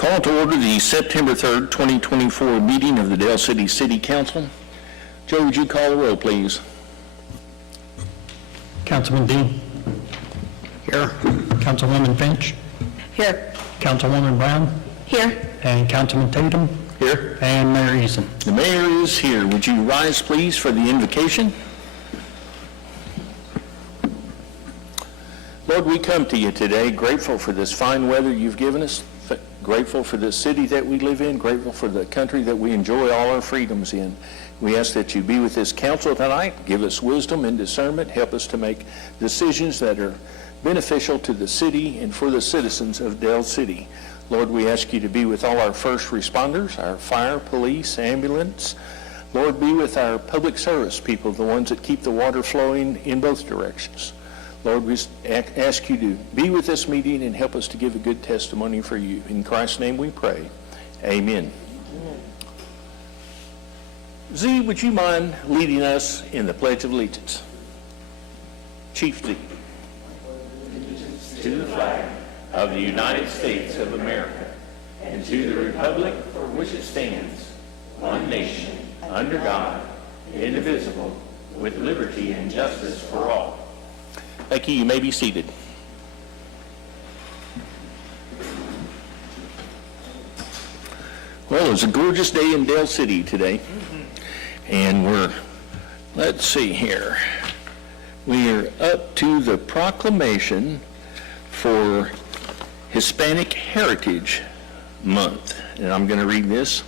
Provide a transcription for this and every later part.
Call to order the September 3rd, 2024 meeting of the Dale City City Council. Joe, would you call the roll, please? Councilman Dean. Here. Councilwoman Finch. Here. Councilwoman Brown. Here. And Councilman Tatum. Here. And Mayor Eason. The mayor is here. Would you rise, please, for the invocation? Lord, we come to you today grateful for this fine weather you've given us, grateful for the city that we live in, grateful for the country that we enjoy all our freedoms in. We ask that you be with this council tonight, give us wisdom and discernment, help us to make decisions that are beneficial to the city and for the citizens of Dale City. Lord, we ask you to be with all our first responders, our fire, police, ambulance. Lord, be with our public service people, the ones that keep the water flowing in both directions. Lord, we ask you to be with this meeting and help us to give a good testimony for you. In Christ's name we pray. Amen. Z, would you mind leading us in the Pledge of Allegiance? Chief Z. To the flag of the United States of America and to the republic for which it stands, one nation, under God, indivisible, with liberty and justice for all. Thank you. You may be seated. Well, it's a gorgeous day in Dale City today. And let's see here. We are up to the proclamation for Hispanic Heritage Month. And I'm going to read this.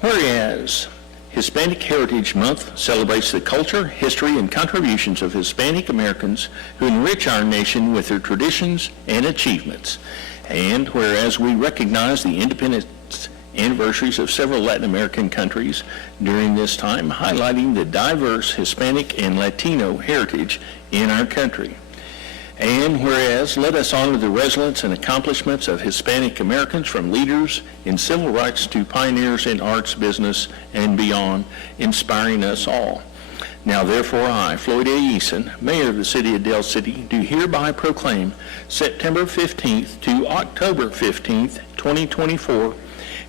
Whereas Hispanic Heritage Month celebrates the culture, history, and contributions of Hispanic Americans who enrich our nation with their traditions and achievements. And whereas we recognize the independence anniversaries of several Latin American countries during this time, highlighting the diverse Hispanic and Latino heritage in our country. And whereas, let us honor the resilience and accomplishments of Hispanic Americans, from leaders in civil rights to pioneers in arts, business, and beyond, inspiring us all. Now therefore I, Floyd A. Eason, Mayor of the City of Dale City, do hereby proclaim September 15th to October 15th, 2024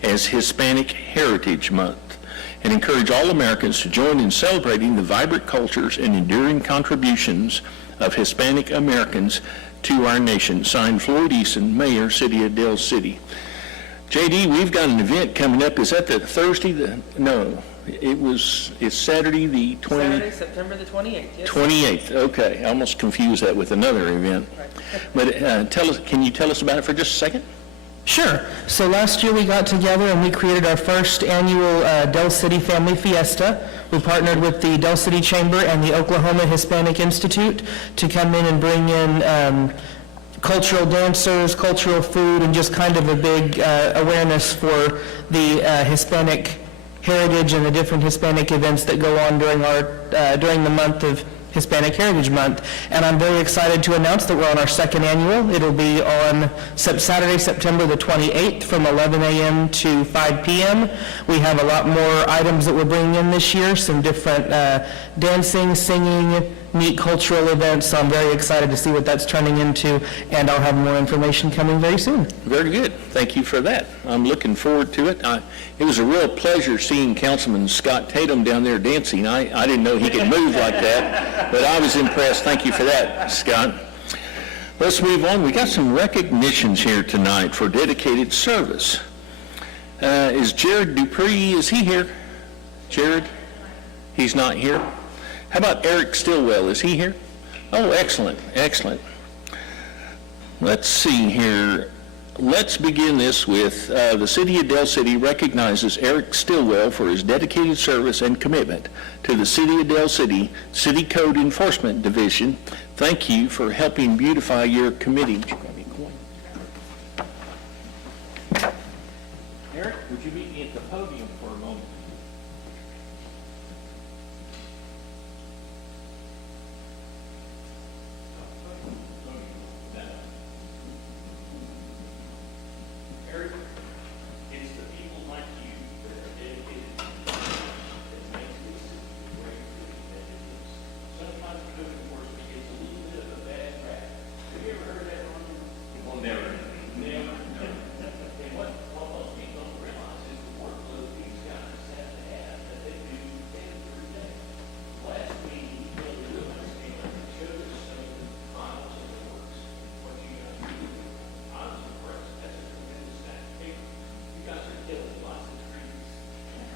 as Hispanic Heritage Month, and encourage all Americans to join in celebrating the vibrant cultures and enduring contributions of Hispanic Americans to our nation. Signed, Floyd Eason, Mayor, City of Dale City. JD, we've got an event coming up. Is that the Thursday? No, it's Saturday the 20th. Saturday, September the 28th. Yes. 28th. Okay, I almost confused that with another event. Right. But can you tell us about it for just a second? Sure. So last year we got together and we created our first annual Dale City Family Fiesta. We partnered with the Dale City Chamber and the Oklahoma Hispanic Institute to come in and bring in cultural dancers, cultural food, and just kind of a big awareness for the Hispanic heritage and the different Hispanic events that go on during the month of Hispanic Heritage Month. And I'm very excited to announce that we're on our second annual. It'll be on Saturday, September the 28th from 11 a.m. to 5 p.m. We have a lot more items that we're bringing in this year, some different dancing, singing, neat cultural events. So I'm very excited to see what that's turning into, and I'll have more information coming very soon. Very good. Thank you for that. I'm looking forward to it. It was a real pleasure seeing Councilman Scott Tatum down there dancing. I didn't know he could move like that, but I was impressed. Thank you for that, Scott. Let's move on. We got some recognitions here tonight for dedicated service. Is Jared Dupree, is he here? Jared? He's not here. How about Eric Stillwell? Is he here? Oh, excellent, excellent. Let's see here. Let's begin this with the City of Dale City recognizes Eric Stillwell for his dedicated service and commitment to the City of Dale City City Code Enforcement Division. Thank you for helping beautify your committee. Eric, would you meet me at the podium for a moment? Eric, it's the people like you that are dedicated to that makes this the great city that it is. Sometimes code enforcement gets a little bit of a bad rap. Have you ever heard that, Ron? Well, never. And what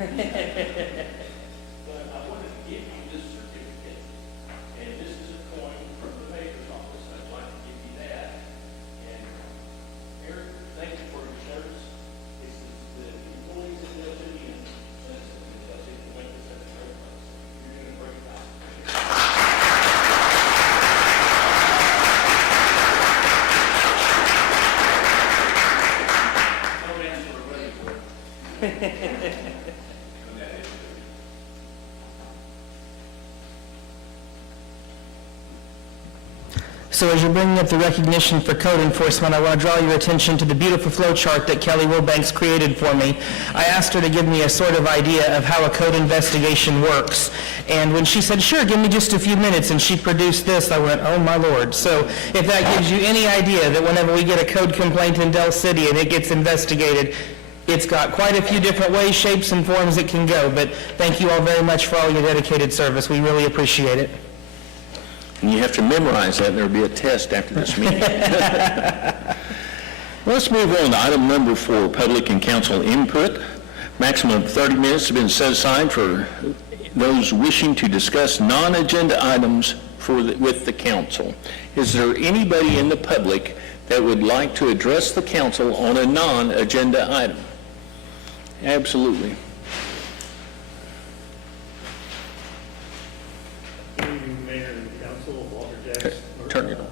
I wanted to give you this certificate, and this is a coin from the mayor's office. I'd like to give you that. And Eric, thank you for your service. This is the employees of Dell City and citizens of Dell City who make this such a great place. You're doing a great job. Don't answer the ready for it. So as you're bringing up the recognition for code enforcement, I want to draw your attention to the beautiful flow chart that Kelly Wilbanks created for me. I asked her to give me a sort of idea of how a code investigation works. And when she said, sure, give me just a few minutes, and she produced this, I went, oh my Lord. So if that gives you any idea that whenever we get a code complaint in Dell City and it gets investigated, it's got quite a few different ways, shapes, and forms it can go. But thank you all very much for all your dedicated service. We really appreciate it. And you have to memorize that, and there'll be a test after this meeting. Let's move on to item number 4, public and council input. Maximum of 30 minutes have been set aside for those wishing to discuss non-agenda items with the council. Is there anybody in the public that would like to address the council on a non-agenda item? Absolutely. Good evening, Mayor and Council, Walter Jacks. Turn it on.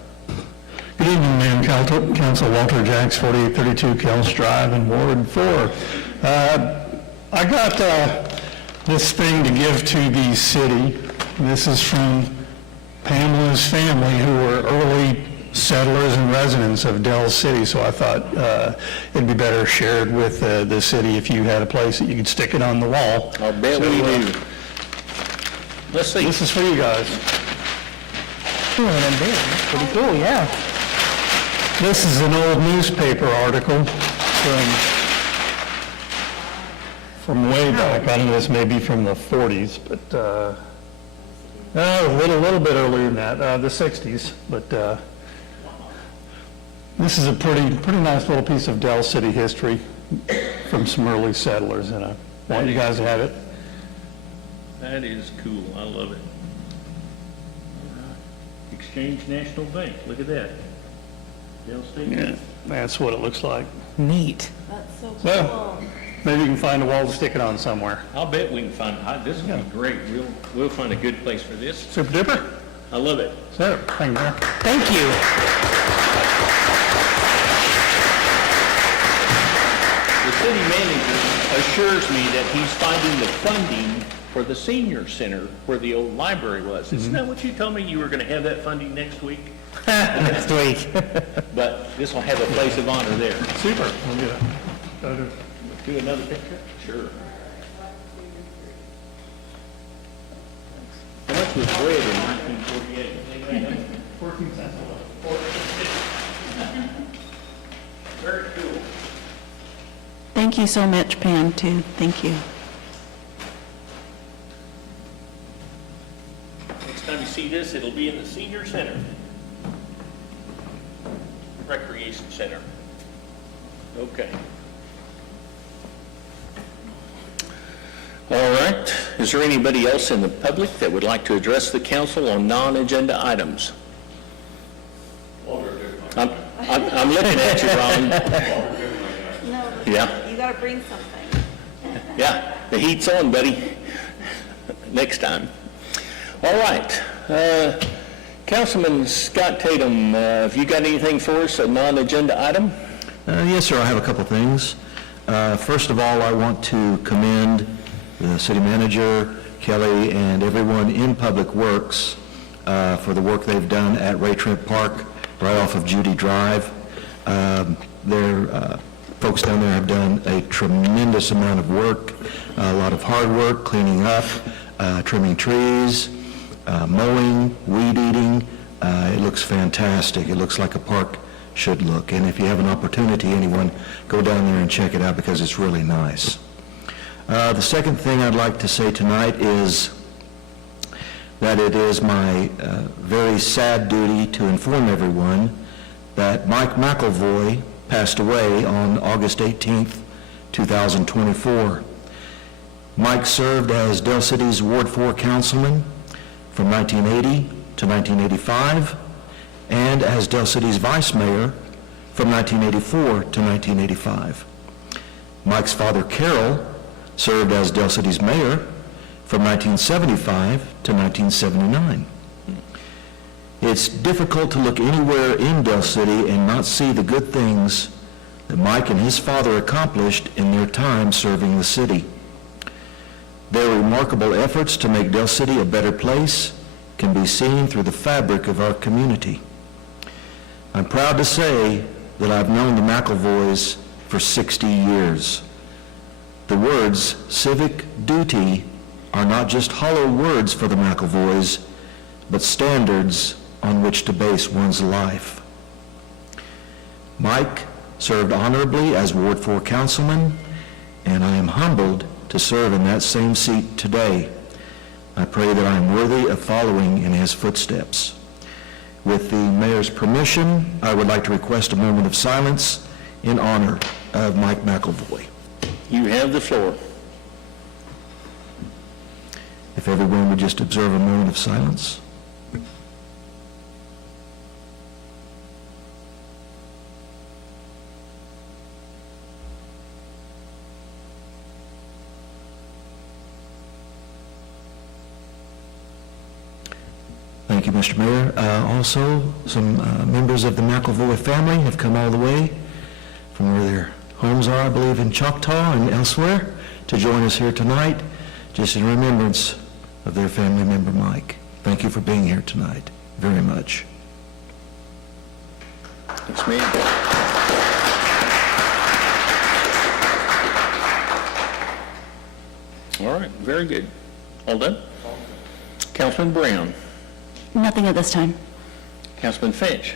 Good evening, Mayor and Council, Walter Jacks, 4832 Kells Drive in Ward 4. I got this thing to give to the city. This is from Pamela's family, who were early settlers and residents of Dell City, so I thought it'd be better shared with the city if you had a place that you could stick it on the wall. I'll bet So, we do. Let's see. This is for you guys. Pretty cool, yeah. This is an old newspaper article from way back. I don't know, this may be from the 40s, but a little bit earlier than that, the 60s. But this is a pretty nice little piece of Dell City history from some early settlers, and I want you guys to have it. That is cool. I love it. Exchange National Bank. Look at that. Dell State. Yeah, that's what it looks like. Neat. That's so Well, maybe you can find a wall to stick it on somewhere. I'll bet we can find, this will be great. We'll find a good place for this. Super duper. I love it. So, thank you, Mayor. Thank you. The city manager assures me that he's finding the funding for the senior center where the old library was. Isn't that what you told me? You were going to have that funding next week? Next week. But this will have a place of honor there. Super. We'll get it. Do another picture? Sure. How much was bread in 1948? 14 cents. Very cool. Thank you so much, Pam, too. Thank you. Next time you see this, it'll be in the senior center. Recreation center. Okay. All right. Is there anybody else in the public that would like to address the council on non-agenda items? I'm looking at you, Ron. No, Yeah. you gotta bring something. Yeah, the heat's on, buddy. Next time. All right. Councilman Scott Tatum, have you got anything for us, a non-agenda item? Yes, sir, I have a couple things. First of all, I want to commend the city manager, Kelly, and everyone in Public Works for the work they've done at Ray Trent Park, right off of Judy Drive. Their folks down there have done a tremendous amount of work, a lot of hard work, cleaning up, trimming trees, mowing, weed eating. It looks fantastic. It looks like a park should look. And if you have an opportunity, anyone, go down there and check it out because it's really nice. The second thing I'd like to say tonight is that it is my very sad duty to inform everyone that Mike McElvoy passed away on August 18th, 2024. Mike served as Del City's Ward 4 councilman from 1980 to 1985, and as Del City's vice mayor from 1984 to 1985. Mike's father, Carol, served as Del City's mayor from 1975 to 1979. It's difficult to look anywhere in Del City and not see the good things that Mike and his father accomplished in their time serving the city. Their remarkable efforts to make Del City a better place can be seen through the fabric of our community. I'm proud to say that I've known the McElvoys for 60 years. The words civic duty are not just hollow words for the McElvoys, but standards on which to base one's life. Mike served honorably as Ward 4 councilman, and I am humbled to serve in that same seat today. I pray that I am worthy of following in his footsteps. With the mayor's permission, I would like to request a moment of silence in honor of Mike McElvoy. You have the floor. If everyone would just observe a moment of silence. Thank you, Mr. Mayor. Also, some members of the McElvoy family have come all the way from where their homes are, I believe, in Choctaw and elsewhere, to join us here tonight, just in remembrance of their family member, Mike. Thank you for being here tonight, very much. Thanks, ma'am. All right, very good. All done? Councilman Brown. Nothing at this time. Councilman Finch.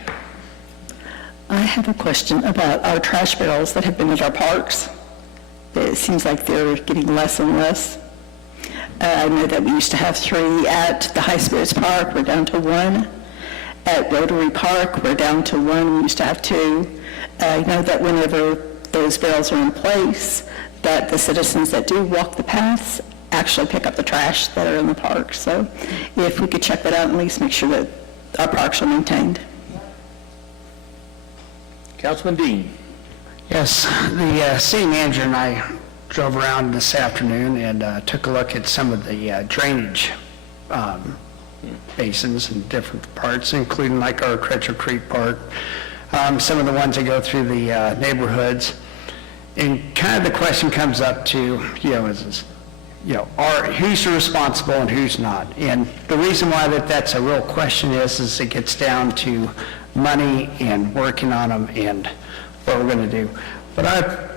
I have a question about our trash barrels that have been at our parks. It seems like they're getting less and less. I know that we used to have 3 at the High Spirits Park. We're down to 1. At Rotary Park, we're down to 1. We used to have 2. I know that whenever those barrels are in place, that the citizens that do walk the paths actually pick up the trash that are in the park. So if we could check that out and at least make sure that our parks are maintained. Councilman Dean. Yes, the city manager and I drove around this afternoon and took a look at some of the drainage basins in different parts, including like our Crutcher Creek Park, some of the ones that go through the neighborhoods. And kind of the question comes up to, who's responsible and who's not? And the reason why that's a real question is it gets down to money and working on them and what we're going to do. What I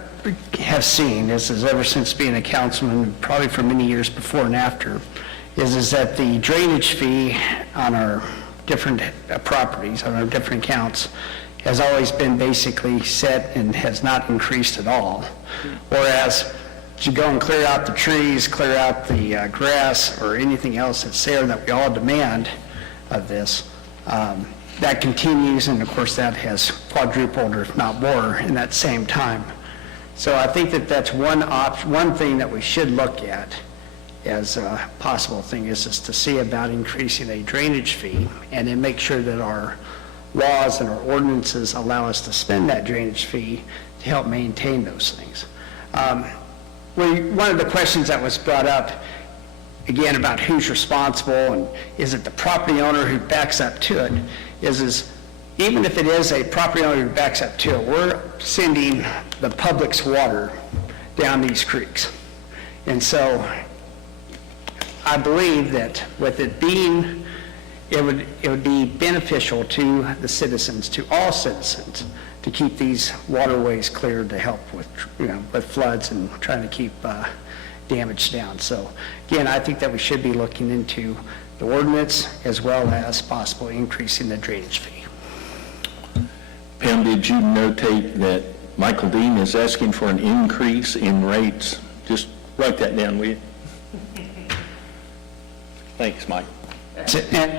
have seen is ever since being a councilman, probably for many years before and after, is that the drainage fee on our different properties, on our different accounts, has always been basically set and has not increased at all. Whereas to go and clear out the trees, clear out the grass, or anything else that's there that we all demand of this, that continues, and of course that has quadrupled or if not more in that same time. So I think that's one thing that we should look at as a possible thing is to see about increasing a drainage fee and then make sure that our laws and our ordinances allow us to spend that drainage fee to help maintain those things. One of the questions that was brought up, again, about who's responsible and is it the property owner who backs up to it, is even if it is a property owner who backs up to it, we're sending the public's water down these creeks. And so I believe that with it being, it would be beneficial to the citizens, to all citizens, to keep these waterways cleared to help with floods and trying to keep damage down. So again, I think that we should be looking into the ordinance as well as possibly increasing the drainage fee. Pam, did you notate that Michael Dean is asking for an increase in rates? Just write that down, will you? Thanks, Mike. And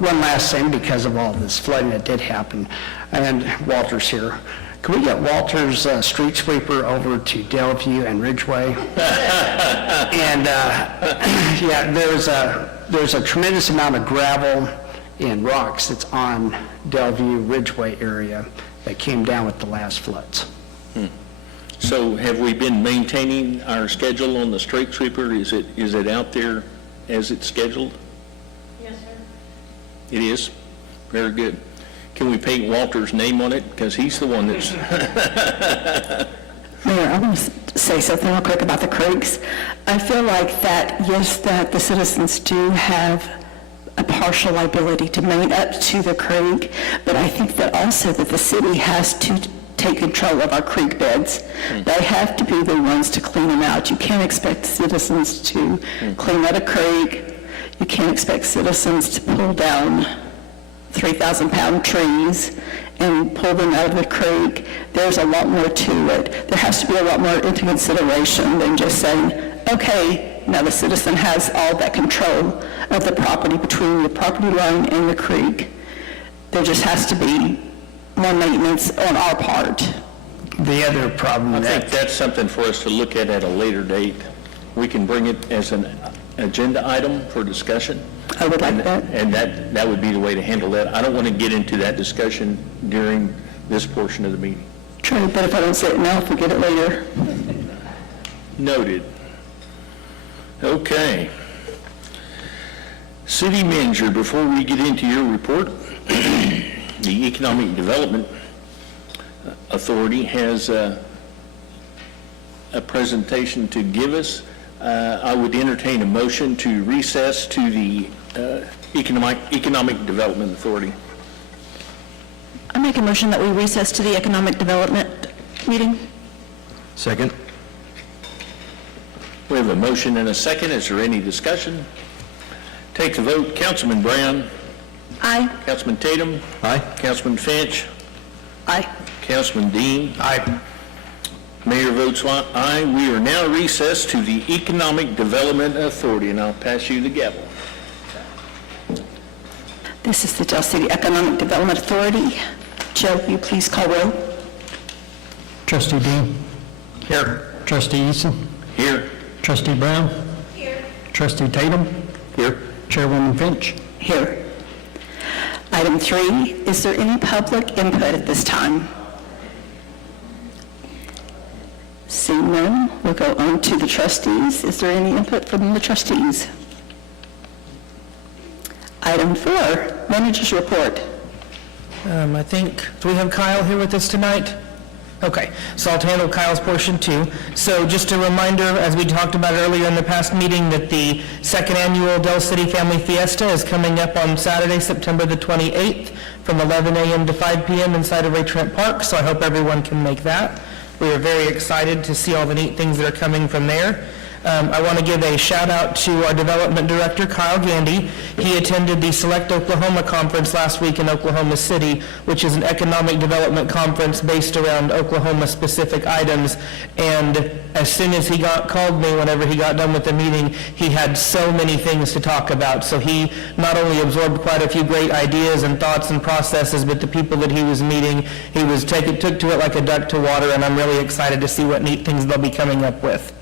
one last thing, because of all this flooding that did happen, and Walter's here, Can we get Walter's street sweeper over to Delview and Ridgeway? And, yeah, there's a tremendous amount of gravel and rocks that's on Delview, Ridgeway area that came down with the last floods. So have we been maintaining our schedule on the street sweeper? Is it out there as it's scheduled? Yes, sir. It is? Very good. Can we paint Walter's name on it? Because he's the one that's, Mayor, I want to say something real quick about the creeks. I feel like that, yes, that the citizens do have a partial liability to main up to the creek, but I think that also that the city has to take control of our creek beds. They have to be the ones to clean them out. You can't expect citizens to clean out a creek. You can't expect citizens to pull down 3,000-pound trees and pull them out of the creek. There's a lot more to it. There has to be a lot more into consideration than just saying, okay, now the citizen has all that control of the property between the property line and the creek. There just has to be more maintenance on our part. The other problem I that... think that's something for us to look at a later date. We can bring it as an agenda item for discussion. I would like that. And that would be the way to handle that. I don't want to get into that discussion during this portion of the meeting. True, but if I don't say it now, forget it later. Noted. Okay. City manager, before we get into your report, the Economic Development Authority has a presentation to give us. I would entertain a motion to recess to the Economic Development Authority. I make a motion that we recess to the Economic Development meeting. Second? We have a motion and a second. Is there any discussion? Take the vote. Councilman Brown? Aye. Councilman Tatum? Aye. Councilman Finch? Aye. Councilman Dean? Aye. Mayor votes aye. We are now recessed to the Economic Development Authority, and I'll pass you the gavel. This is the Del City Economic Development Authority. Joe, will you please call roll? Trustee Dean. Here. Trustee Eason. Here. Trustee Brown. Here. Trustee Tatum. Here. Chairwoman Finch. Here. Item 3, is there any public input at this time? Seeing none, we'll go on to the trustees. Is there any input from the trustees? Item 4, manager's report. I think, do we have Kyle here with us tonight? Okay, so I'll handle Kyle's portion too. So just a reminder, as we talked about earlier in the past meeting, that the second annual Del City Family Fiesta is coming up on Saturday, September the 28th, from 11 a.m. to 5 p.m. inside of Ray Trent Park, so I hope everyone can make that. We are very excited to see all the neat things that are coming from there. I want to give a shout out to our development director, Kyle Gandy. He attended the Select Oklahoma Conference last week in Oklahoma City, which is an economic development conference based around Oklahoma-specific items. And as soon as he called me, whenever he got done with the meeting, he had so many things to talk about. So he not only absorbed quite a few great ideas and thoughts and processes, but the people that he was meeting, he was took to it like a duck to water, and I'm really excited to see what neat things they'll be coming up with.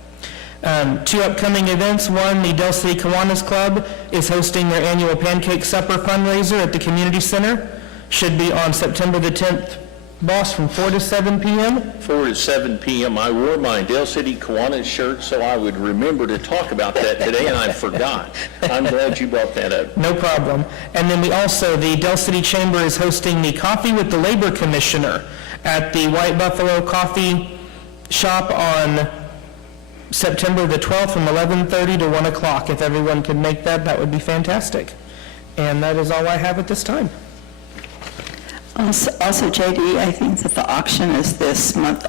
2 upcoming events. One, the Del City Kiwanis Club is hosting their annual Pancake Supper fundraiser at the Community Center. Should be on September the 10th, boss, from 4 to 7 p.m. 4 to 7 p.m. I wore my Del City Kiwanis shirt so I would remember to talk about that today, and I forgot. I'm glad you brought that up. No problem. And then the Del City Chamber is hosting the Coffee with the Labor Commissioner at the White Buffalo Coffee Shop on September the 12th from 11:30 to 1 o'clock. If everyone could make that, that would be fantastic. And that is all I have at this time. Also, JD, I think that the auction is this month.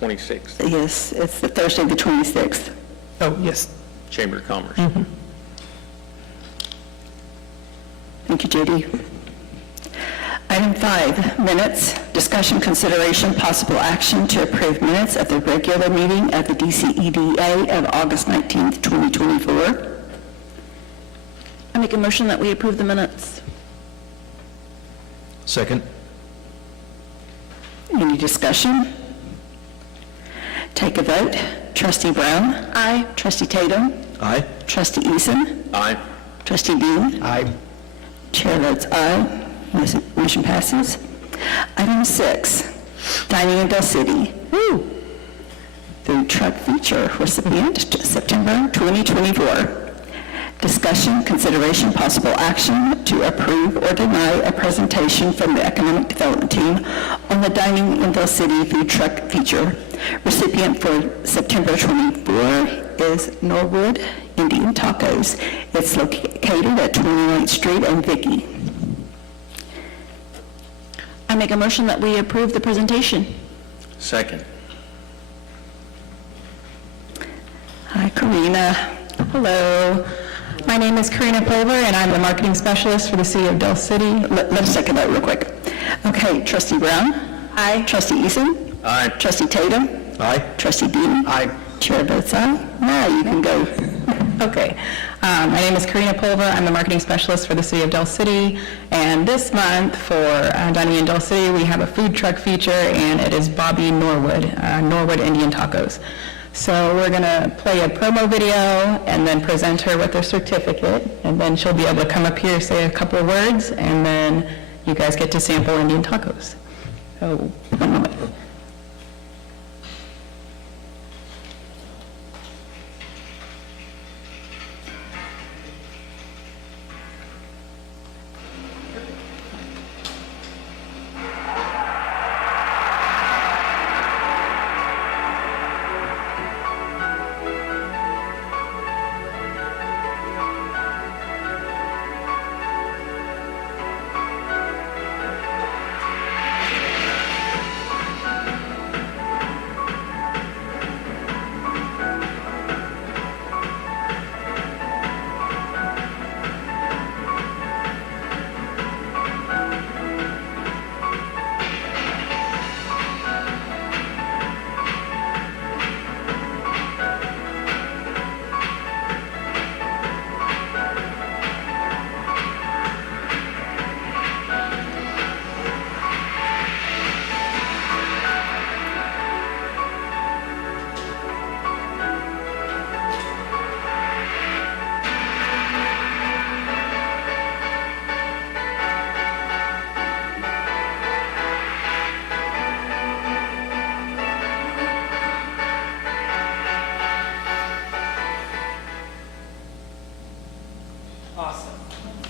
26th, Yes, it's the Thursday, the 26th. Oh, yes. Chamber of Commerce. Thank you, JD. Item 5, minutes. Discussion, consideration, possible action to approve minutes at the regular meeting at the DCEDA of August 19th, 2024. I make a motion that we approve the minutes. Second? Any discussion? Take a vote. Trustee Brown? Aye. Trustee Tatum? Aye. Trustee Eason? Aye. Trustee Dean? I, Chair votes aye. Motion passes. Item 6, dining in Del City. Food truck feature recipient, September 2024. Discussion, consideration, possible action to approve or deny a presentation from the Economic Development Team on the Dining in Del City food truck feature. Recipient for September 24 is Norwood Indian Tacos. It's located at 29th Street and Vicky. I make a motion that we approve the presentation. Second. Hi, Karina. Hello, my name is Karina Pulver, and I'm the marketing specialist for the City of Del City. Let's check it out real quick. Okay, Trustee Brown? Aye. Trustee Eason? Aye. Trustee Tatum? Aye. Trustee Dean? I, Chair votes aye. Now you can go. Okay, my name is Karina Pulver. I'm the marketing specialist for the City of Del City, and this month for Dining in Del City, we have a food truck feature, and it is Bobby Norwood, Norwood Indian Tacos. So we're going to play a promo video and then present her with her certificate, and then she'll be able to come up here, say a couple of words, and then you guys get to sample Indian tacos. So, 1 moment.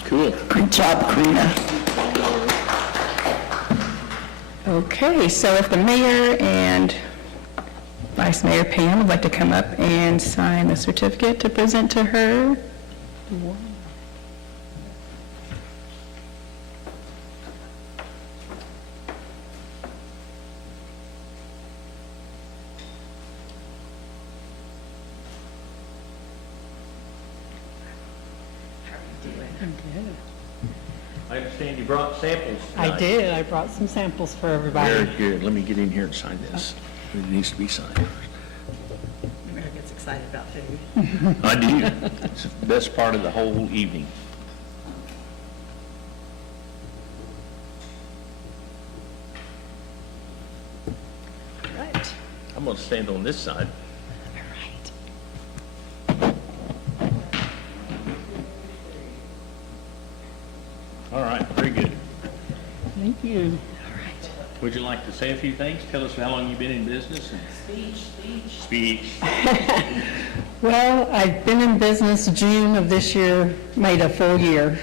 Cool. Good job, Karina. Okay, so if the mayor and Vice Mayor Pam would like to come up and sign the certificate to present to her. I understand you brought samples I tonight. did, I brought some samples for everybody. Very good. Let me get in here and sign this. It needs to be signed. Mayor gets excited about food. I do. It's the best part of the whole evening. Right. I'm going to stand on this side. All right, very good. Thank you. Would you like to say a few things? Tell us how long you've been in business? Speech. Well, I've been in business June of this year, made a full year.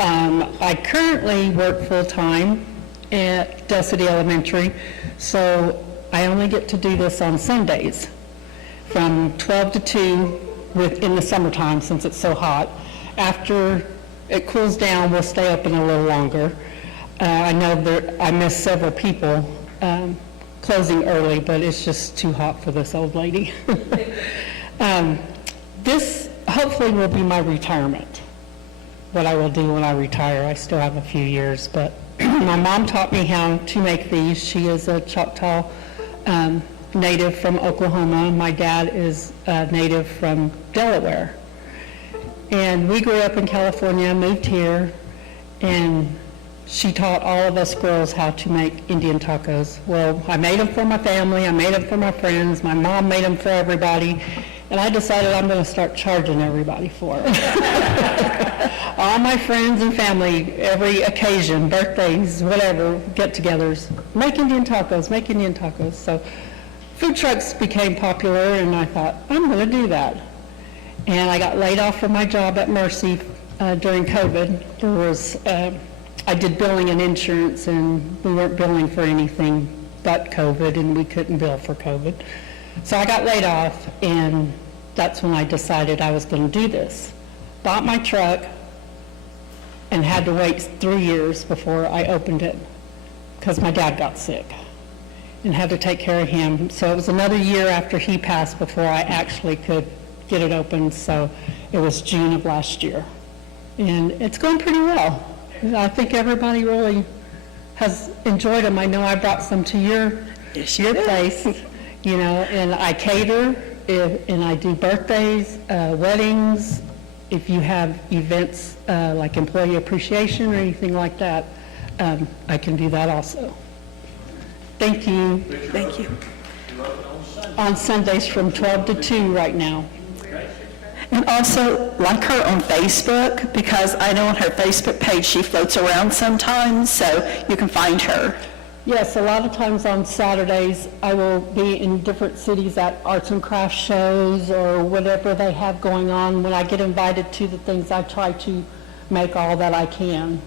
I currently work full-time at Del City Elementary, so I only get to do this on Sundays from 12 to 2 in the summertime since it's so hot. After it cools down, we'll stay open a little longer. I know I miss several people closing early, but it's just too hot for this old lady. This hopefully will be my retirement, what I will do when I retire. I still have a few years, but my mom taught me how to make these. She is a Choctaw native from Oklahoma. My dad is a native from Delaware. And we grew up in California, moved here, and she taught all of us girls how to make Indian tacos. Well, I made them for my family, I made them for my friends, my mom made them for everybody, and I decided I'm going to start charging everybody for it. All my friends and family, every occasion, birthdays, whatever, get-togethers, make Indian tacos, make Indian tacos. So food trucks became popular, and I thought, I'm going to do that. And I got laid off from my job at Mercy during COVID. There was, I did billing and insurance, and we weren't billing for anything but COVID, and we couldn't bill for COVID. So I got laid off, and that's when I decided I was going to do this. Bought my truck, and had to wait 3 years before I opened it, because my dad got sick, and had to take care of him. So it was another year after he passed before I actually could get it open, so it was June of last year. And it's going pretty well. I think everybody really has enjoyed them. I know I brought some to your place, you know, and I cater, and I do birthdays, weddings. If you have events like employee appreciation or anything like that, I can do that also. Thank you. Thank you. On Sundays from 12 to 2 right now. And also, like her on Facebook, because I know on her Facebook page, she floats around sometimes, so you can find her. Yes, a lot of times on Saturdays, I will be in different cities at arts and crafts shows or whatever they have going on. When I get invited to the things, I try to make all that I can,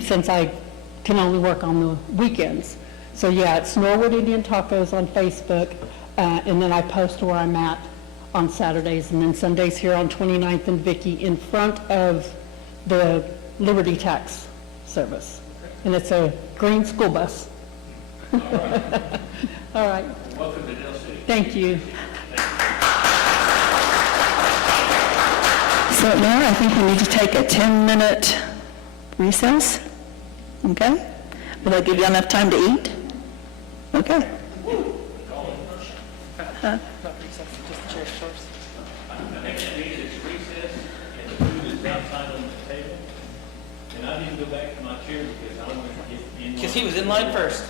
since I can only work on the weekends. So yeah, it's Norwood Indian Tacos on Facebook, and then I post where I'm at on Saturdays, and then Sundays here on 29th and Vicky in front of the Liberty Tax Service. And it's a green school bus. All right. Welcome to Dell City. Thank you. So now I think we need to take a 10-minute recess. Okay? Will that give you enough time to eat? Okay. Next meeting is recess, and the food is outside on the table. And I need to go back to my chair because I want to get in. Because he was in line first.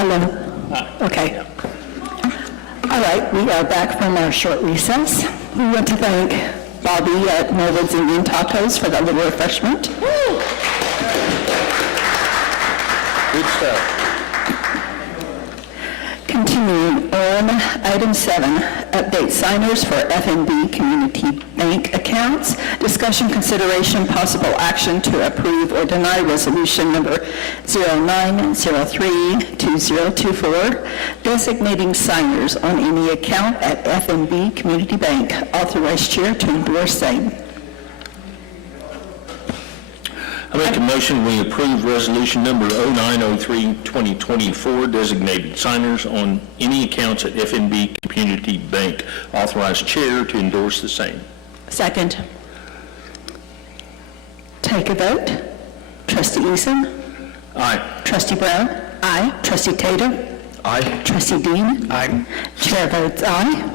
Hello? Okay. All right, we are back from our short recess. We want to thank Bobby at Norwood's Indian Tacos for that little refreshment. Good stuff. Continuing on, item 7, update signers for FNB Community Bank accounts. Discussion, consideration, possible action to approve or deny resolution number 09032024, designating signers on any account at FNB Community Bank. Authorized chair to endorse same. I make a motion, we approve resolution number 0903-2024, designated signers on any accounts at FNB Community Bank. Authorized chair to endorse the same. Second. Take a vote. Trustee Eason? Aye. Trustee Brown? Aye. Trustee Tatum? Aye. Trustee Dean? Aye. Chair votes aye.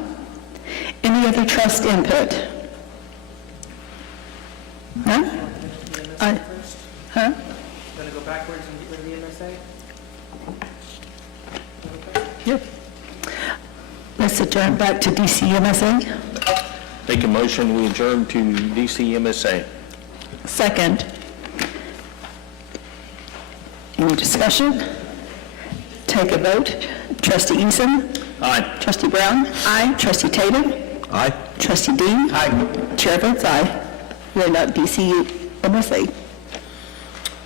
Any other trust input? No? Aye. Huh? Going to go backwards and get rid of the MSA? Yep. Let's adjourn back to DCMSA. Make a motion, we adjourn to DCMSA. Second. Any discussion? Take a vote. Trustee Eason? Aye. Trustee Brown? Aye. Trustee Tatum? Aye. Trustee Dean? Aye. Chair votes aye. We're not DCMSA.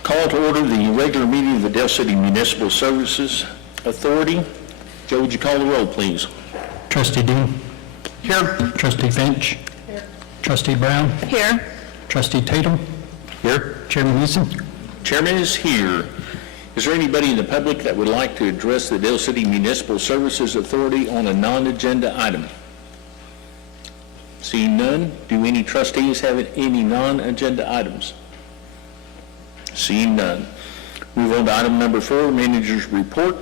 Call to order the regular meeting of the Del City Municipal Services Authority. Joe, would you call the roll, please? Trustee Dean. Here. Trustee Finch. Trustee Brown. Here. Trustee Tatum. Here. Chairman Eason. Chairman is here. Is there anybody in the public that would like to address the Del City Municipal Services Authority on a non-agenda item? Seeing none, do any trustees have any non-agenda items? Seeing none. Move on to item number 4, manager's report.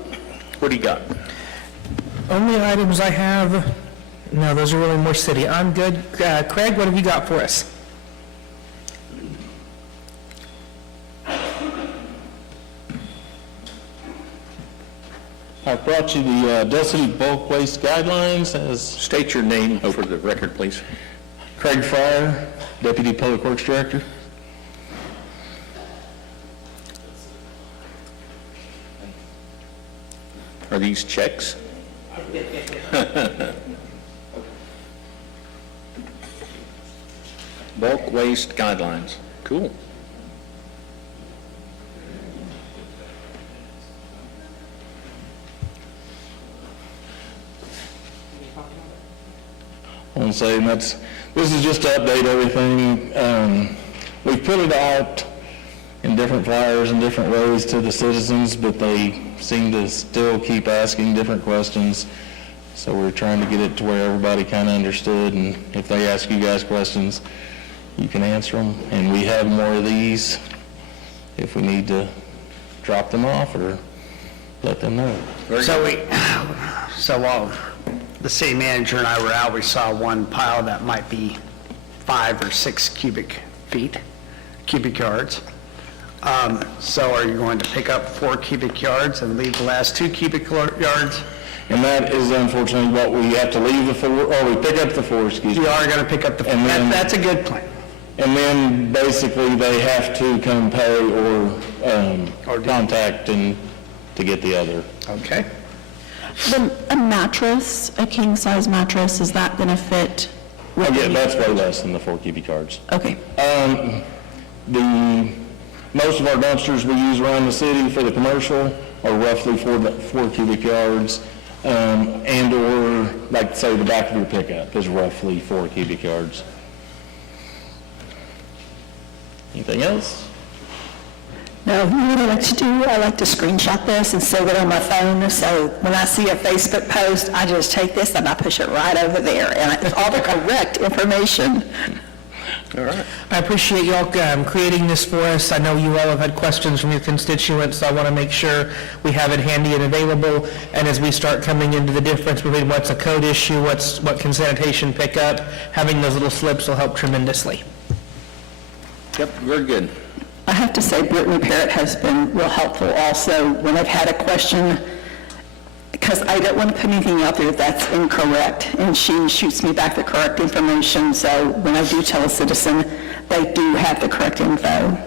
What do you got? Only items I have, no, those are really more city. I'm good. Craig, what have you got for us? I brought you the Del City bulk waste guidelines as State your name for the record, please. Craig Fryer, Deputy Public Works Director. Are these checks? Bulk waste guidelines. Cool. I want to say this is just to update everything. We've put it out in different flyers and different ways to the citizens, but they seem to still keep asking different questions. So we're trying to get it to where everybody kind of understood, and if they ask you guys questions, you can answer them. And we have more of these if we need to drop them off or let them know. So while the city manager and I were out, we saw one pile that might be 5 or 6 cubic yards. So are you going to pick up 4 cubic yards and leave the last 2 cubic yards? And that is unfortunately what we have to leave the 4, or we pick up the 4, excuse me. You are going to pick up the, And then- that's a good plan. And then basically they have to come pay or contact and to get the other. Okay. A mattress, a king-size mattress, is that going to fit? with Yeah, the- that's way less than the 4 cubic yards. Okay. Most of our dumpsters we use around the city for the commercial are roughly 4 cubic yards, and or, like say, the back of your pickup is roughly 4 cubic yards. Anything else? No, you know what I like to do? I like to screenshot this and save it on my phone, so when I see a Facebook post, I just take this and I push it right over there, and it's all the correct information. All right. I appreciate y'all creating this for us. I know you all have had questions from your constituents, so I want to make sure we have it handy and available. And as we start coming into the difference between what's a code issue, what can sanitation pick up, having those little slips will help tremendously. Yep, very good. I have to say Brittany Parrott has been real helpful also. When I've had a question, because I don't want to put anything out there that's incorrect, and she shoots me back the correct information, so when I do tell a citizen, they do have the correct info.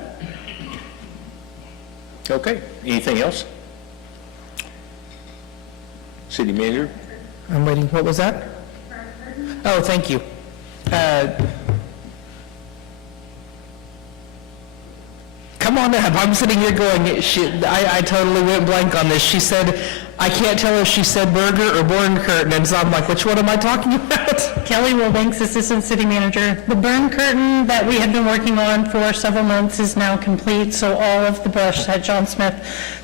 Okay, anything else? City manager? I'm waiting, what was that? Oh, thank you. Come on up, I'm sitting here going, I totally went blank on this. She said, I can't tell if she said Berger or Born Curtin, and so I'm like, which one am I talking about? Kelly Wilbanks, Assistant City Manager. The burn curtain that we have been working on for several months is now complete, so all of the brush at John Smith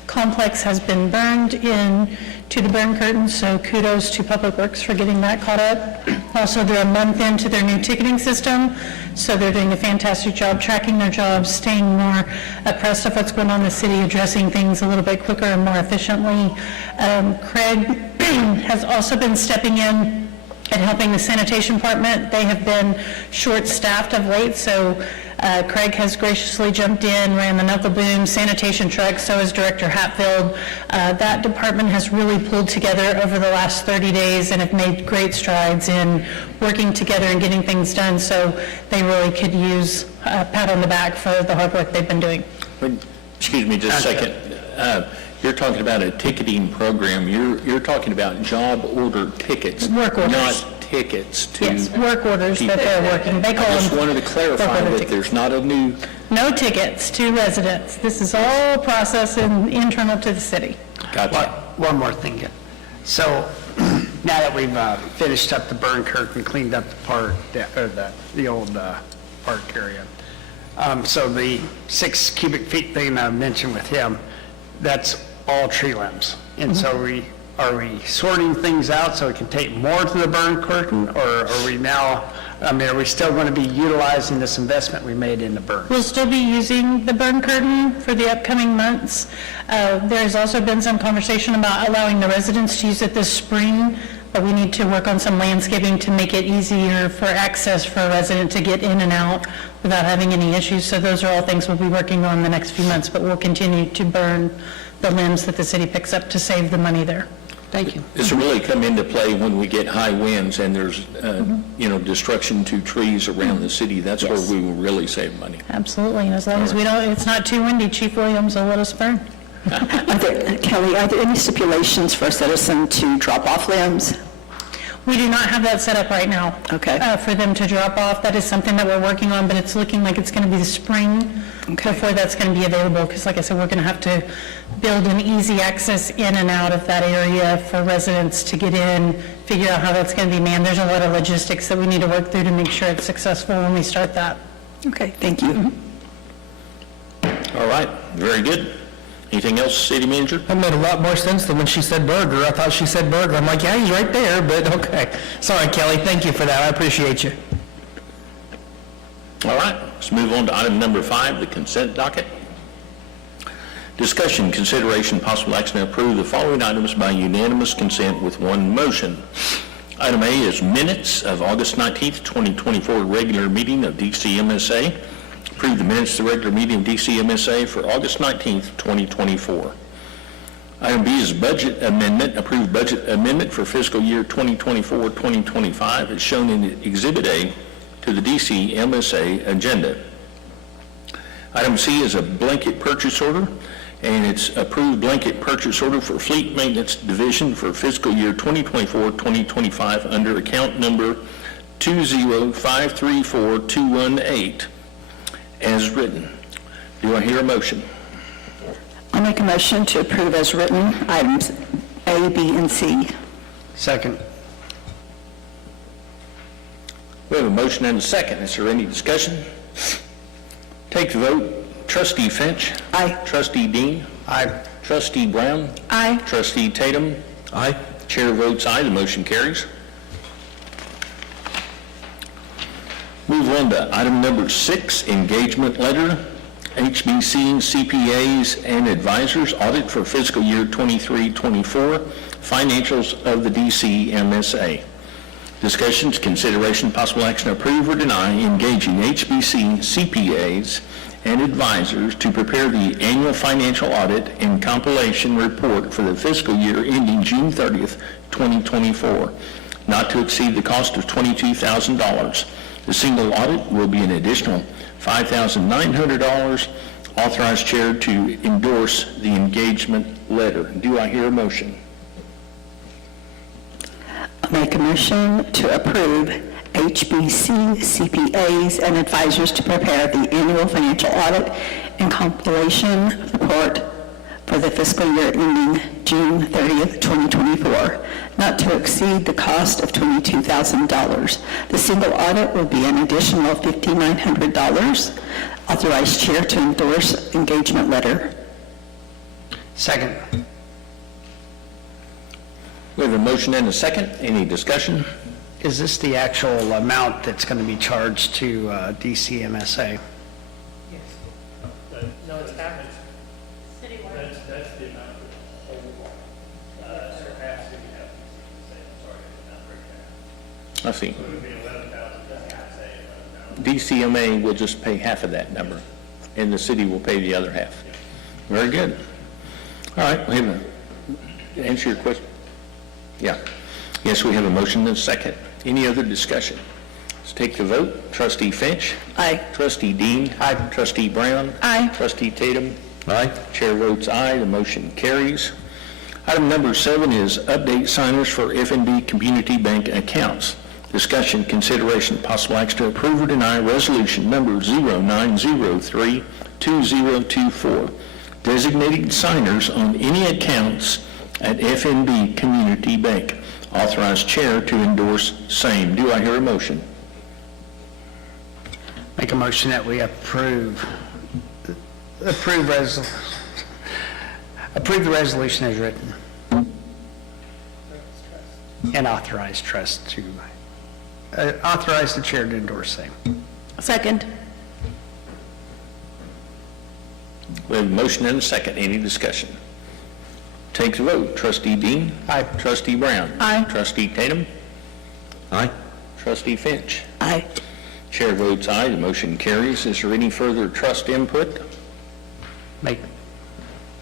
Complex has been burned in to the burn curtain, so kudos to Public Works for getting that caught up. Also, they're a month into their new ticketing system, so they're doing a fantastic job tracking their jobs, staying more abreast of what's going on in the city, addressing things a little bit quicker and more efficiently. Craig has also been stepping in and helping the sanitation department. They have been short-staffed of late, so Craig has graciously jumped in, ran the knuckle boom sanitation truck, so has Director Hatfield. That department has really pulled together over the last 30 days and have made great strides in working together and getting things done, so they really could use a pat on the back for the hard work they've been doing. Excuse me just a second. You're talking about a ticketing program. You're talking about job order tickets. Work orders. Not tickets to... Yes, work orders that they're working. They call I just them wanted to clarify work order that tickets. there's not a new... No tickets to residents. This is all process and internal to the city. Gotcha. One more thing. So now that we've finished up the burn curtain, cleaned up the park, or the old park area, so the 6 cubic feet thing I mentioned with him, that's all tree limbs. And so are we sorting things out so we can take more to the burn curtain, or are we now, are we still going to be utilizing this investment we made in the burn? We'll still be using the burn curtain for the upcoming months. There's also been some conversation about allowing the residents to use it this spring, but we need to work on some landscaping to make it easier for access for a resident to get in and out without having any issues. So those are all things we'll be working on the next few months, but we'll continue to burn the limbs that the city picks up to save the money there. Thank you. This will really come into play when we get high winds and there's, destruction to trees around the city. That's where Yes. we will really save money. Absolutely, and as long as it's not too windy, Chief Williams will let us burn. Kelly, are there any stipulations for a citizen to drop off limbs? We do not have that set up right now. Okay. For them to drop off. That is something that we're working on, but it's looking like it's going to be the spring before that's going to be available, because like I said, we're going to have to build an easy access in and out of that area for residents to get in, figure out how that's going to be manned. There's a lot of logistics that we need to work through to make sure it's successful when we start that. Okay, thank you. All right, very good. Anything else, City Manager? That made a lot more sense than when she said Berger. I thought she said Berger. I'm like, yeah, he's right there, but okay. Sorry, Kelly, thank you for that. I appreciate you. All right, let's move on to item number 5, the consent docket. Discussion, consideration, possible action to approve the following items by unanimous consent with one motion. Item A is minutes of August 19th, 2024 regular meeting of DCMSA. Approve the minutes of the regular meeting of DCMSA for August 19th, 2024. Item B is budget amendment, approved budget amendment for fiscal year 2024-2025 as shown in Exhibit A to the DCMSA agenda. Item C is a blanket purchase order, and it's approved blanket purchase order for Fleet Maintenance Division for fiscal year 2024-2025 under account number 2053418 as written. Do I hear a motion? I'll make a motion to approve as written items A, B, and C. Second. We have a motion and a second. Is there any discussion? Take the vote. Trustee Finch. Aye. Trustee Dean. Aye. Trustee Brown. Aye. Trustee Tatum. Aye. Chair votes aye. The motion carries. Move on to item number 6, engagement letter, HBC CPAs and advisors audit for fiscal year 23-24, financials of the DCMSA. Discussions, consideration, possible action to approve or deny engaging HBC CPAs and advisors to prepare the annual financial audit and compilation report for the fiscal year ending June 30th, 2024, not to exceed the cost of $22,000. The single audit will be an additional $5,900. Authorized chair to endorse the engagement letter. Do I hear a motion? I make a motion to approve HBC CPAs and advisors to prepare the annual financial audit and compilation report for the fiscal year ending June 30th, 2024, not to exceed the cost of $22,000. The single audit will be an additional $5,900. Authorized chair to endorse engagement letter. Second. We have a motion and a second. Any discussion? Is this the actual amount that's going to be charged to DCMSA? No, it's happened. That's the amount of the whole, surpass city have sorry, not break that. I see. It would be 11,000, say 11,000. DCMA will just pay half of that number, and the city will pay the other half. Very good. All right, we have to answer your question. Yeah. Yes, we have a motion and a second. Any other discussion? Let's take the vote. Trustee Finch? Aye. Trustee Dean? Aye. Trustee Brown? Aye. Trustee Tatum? Aye. Chair votes aye, the motion carries. Item number 7 is update signers for F&B Community Bank accounts. Discussion, consideration, possible action to approve or deny resolution number 0903-2024, designating signers on any accounts at F&B Community Bank. Authorized chair to endorse same. Do I hear a motion? Make a motion that we approve the resolution as written. And authorize trust to, authorize the chair to endorse same. Second. We have a motion and a second. Any discussion? Take the vote. Trustee Dean? Aye. Trustee Brown? Aye. Trustee Tatum? Aye. Trustee Finch? Aye. Chair votes aye, the motion carries. Is there any further trust input? Make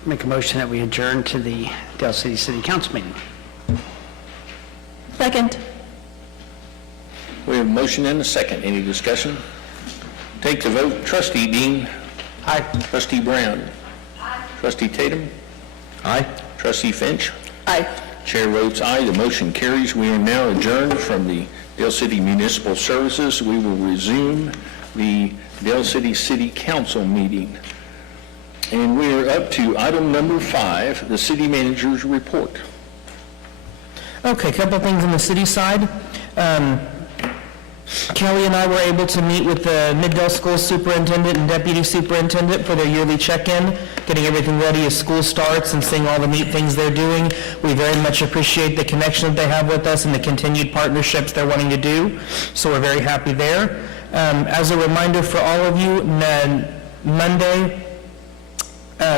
a motion that we adjourn to the Dale City City Council meeting. Second. We have a motion and a second. Any discussion? Take the vote. Trustee Dean? Aye. Trustee Brown? Aye. Trustee Tatum? Aye. Trustee Finch? Aye. Chair votes aye, the motion carries. We are now adjourned from the Dale City Municipal Services. We will resume the Dale City City Council meeting. And we are up to item number 5, the city manager's report. Okay, a couple things on the city side. Kelly and I were able to meet with the Middale School Superintendent and Deputy Superintendent for their yearly check-in, getting everything ready as school starts and seeing all the neat things they're doing. We very much appreciate the connection that they have with us and the continued partnerships they're wanting to do, so we're very happy there. As a reminder for all of you, Monday,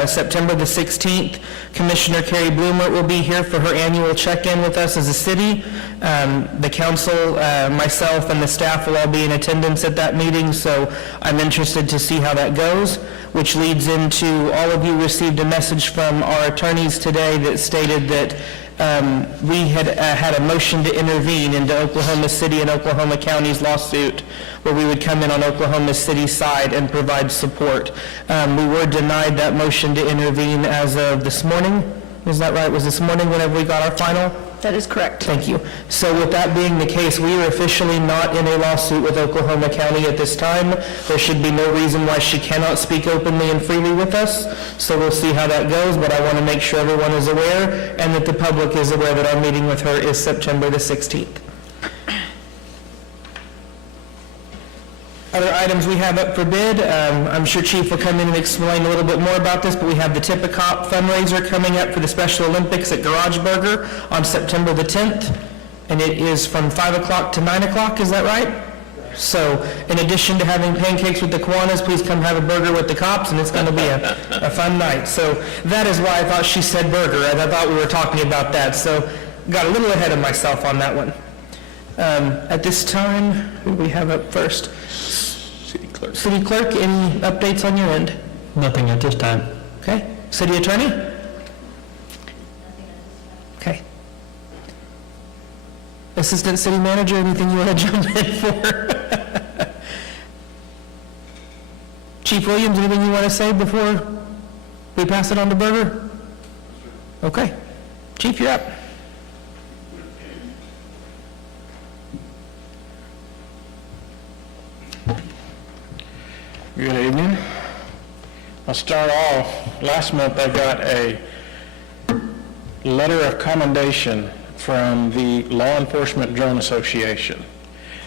September the 16th, Commissioner Carrie Bloomer will be here for her annual check-in with us as a city. The council, myself, and the staff will all be in attendance at that meeting, so I'm interested to see how that goes, which leads into all of you received a message from our attorneys today that stated that we had a motion to intervene into Oklahoma City and Oklahoma County's lawsuit where we would come in on Oklahoma City's side and provide support. We were denied that motion to intervene as of this morning. Is that right? Was this morning whenever we got our final? That is correct. Thank you. So with that being the case, we are officially not in a lawsuit with Oklahoma County at this time. There should be no reason why she cannot speak openly and freely with us. So we'll see how that goes, but I want to make sure everyone is aware and that the public is aware that our meeting with her is September the 16th. Other items we have up for bid, I'm sure Chief will come in and explain a little bit more about this, but we have the Tippecop fundraiser coming up for the Special Olympics at Garage Burger on September the 10th, and it is from 5 o'clock to 9 o'clock, is that right? So in addition to having pancakes with the Kiwanis, please come have a burger with the cops, and it's going to be a fun night. So that is why I thought she said burger. I thought we were talking about that, so got a little ahead of myself on that one. At this time, who do we have up first? clerk. City Clerk, any updates on your end? Nothing at this time. Okay. City Attorney? Okay. Assistant City Manager, anything you want to jump in for? Chief Williams, anything you want to say before we pass it on to Berger? Okay. Chief, you're up. Good evening. I'll start off, last month I got a letter of commendation from the Law Enforcement Drone Association.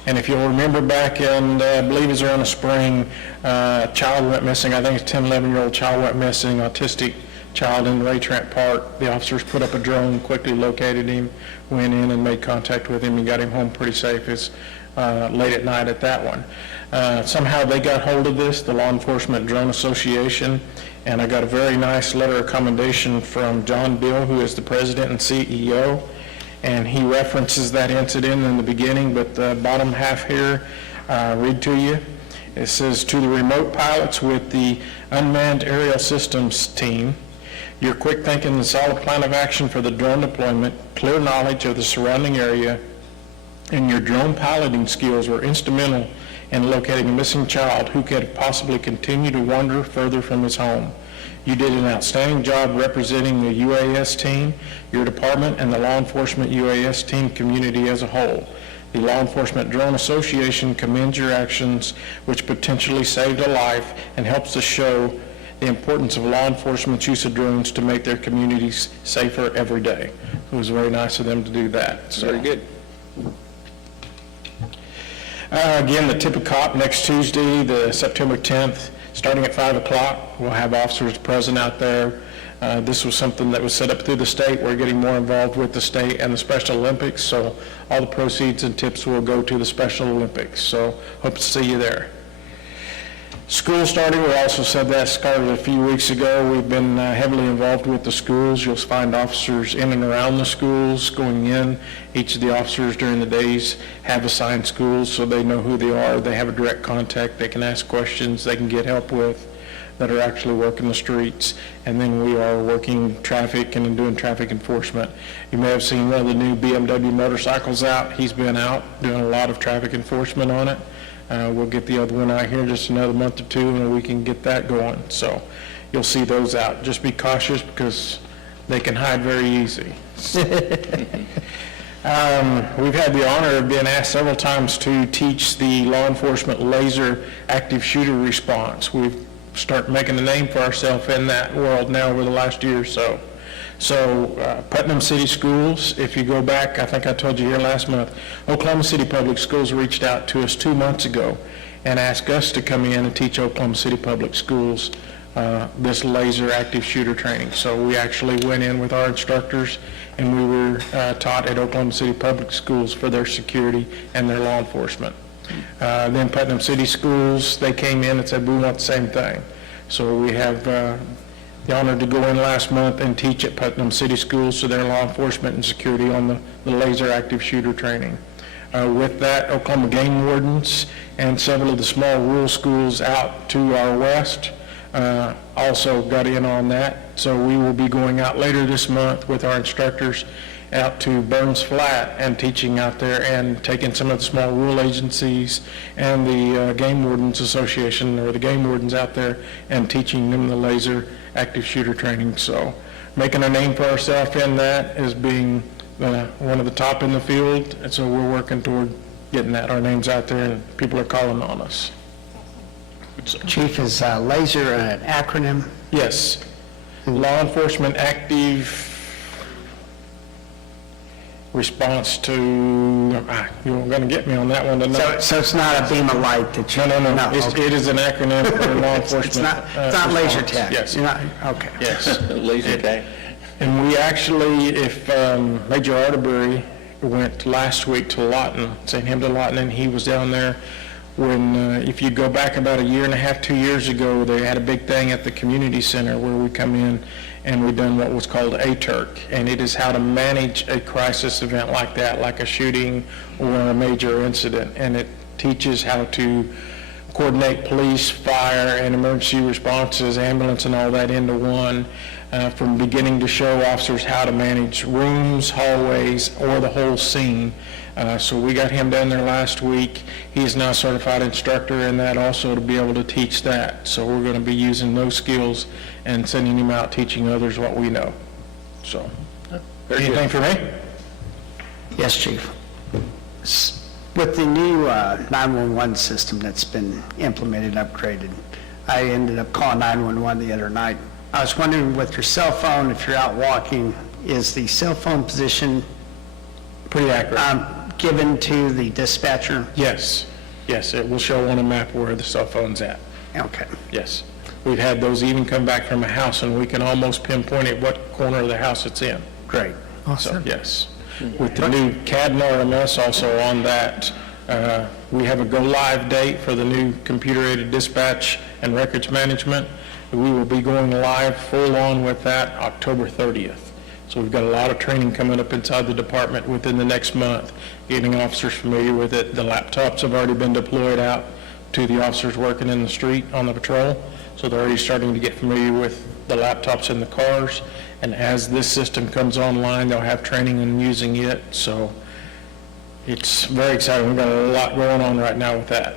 And if you'll remember back in, I believe it was around the spring, a child went missing, I think it's a 10, 11-year-old child went missing, autistic child in Ray Trent Park. The officers put up a drone, quickly located him, went in and made contact with him and got him home pretty safe. It's late at night at that one. Somehow they got hold of this, the Law Enforcement Drone Association, and I got a very nice letter of commendation from John Bill, who is the president and CEO, and he references that incident in the beginning, but the bottom half here, read to you. It says, to the remote pilots with the Unmanned Aerial Systems team, your quick thinking and solid plan of action for the drone deployment, clear knowledge of the surrounding area, and your drone piloting skills were instrumental in locating a missing child who could possibly continue to wander further from his home. You did an outstanding job representing the UAS team, your department, and the law enforcement UAS team community as a whole. The Law Enforcement Drone Association commends your actions, which potentially saved a life and helps to show the importance of law enforcement's use of drones to make their communities safer every day. It was very nice of them to do that. So. Very good. Again, the Tip of Cop next Tuesday, the September 10th, starting at 5 o'clock. We'll have officers present out there. This was something that was set up through the state. We're getting more involved with the state and the Special Olympics, so all the proceeds and tips will go to the Special Olympics. So hope to see you there. School starting, we also said that started a few weeks ago. We've been heavily involved with the schools. You'll find officers in and around the schools going in. Each of the officers during the days have assigned schools so they know who they are. They have a direct contact. They can ask questions they can get help with that are actually working the streets. And then we are working traffic and doing traffic enforcement. You may have seen one of the new BMW motorcycles out. He's been out doing a lot of traffic enforcement on it. We'll get the other one out here in just another month or two, and we can get that going. So you'll see those out. Just be cautious because they can hide very easy. We've had the honor of being asked several times to teach the law enforcement laser active shooter response. We've started making a name for ourselves in that world now over the last year or so. So Putnam City Schools, if you go back, I think I told you here last month, Oklahoma City Public Schools reached out to us 2 months ago and asked us to come in and teach Oklahoma City Public Schools this laser active shooter training. So we actually went in with our instructors and we were taught at Oklahoma City Public Schools for their security and their law enforcement. Then Putnam City Schools, they came in and said, we want the same thing. So we have the honor to go in last month and teach at Putnam City Schools to their law enforcement and security on the laser active shooter training. With that, Oklahoma Game Wardens and several of the small rural schools out to our west also got in on that. So we will be going out later this month with our instructors out to Burns Flat and teaching out there and taking some of the small rural agencies and the Game Wardens Association or the Game Wardens out there and teaching them the laser active shooter training. So making a name for ourselves in that as being one of the top in the field, and so we're working toward getting that, our names out there, and people are calling on us. Chief, is laser an acronym? Yes. Law Enforcement Active Response to, you're going to get me on that one tonight. So it's not a beam of light that you... No. Okay. It is an acronym for law enforcement. It's not laser response. tag? Yes. You're not, okay. Yes. Laser tag. And we actually, if Major Arterbury went last week to Lawton, St. Him to Lawton, and he was down there when, if you go back about a year and a half, 2 years ago, they had a big thing at the community center where we come in and we've done what was called ATURC, and it is how to manage a crisis event like that, like a shooting or a major incident, and it teaches how to coordinate police, fire, and emergency responses, ambulance, and all that into one, from beginning to show officers how to manage rooms, hallways, or the whole scene. So we got him down there last week. He's now a certified instructor in that also to be able to teach that. So we're going to be using those skills and sending him out teaching others what we know. So, anything for me? Yes, Chief. With the new 911 system that's been implemented, upgraded, I ended up calling 911 the other night. I was wondering with your cell phone, if you're out walking, is the cell phone position Pretty accurate. given to the dispatcher? Yes, yes, it will show on a map where the cell phone's at. Okay. Yes. We've had those even come back from a house, and we can almost pinpoint it what corner of the house it's in. Great. So, yes. With the new CAD and RMS also on that, we have a go-live date for the new computer-aided dispatch and records management. We will be going live full-on with that October 30th. So we've got a lot of training coming up inside the department within the next month, getting officers familiar with it. The laptops have already been deployed out to the officers working in the street on the patrol, so they're already starting to get familiar with the laptops in the cars. And as this system comes online, they'll have training in using it, so it's very exciting. We've got a lot going on right now with that.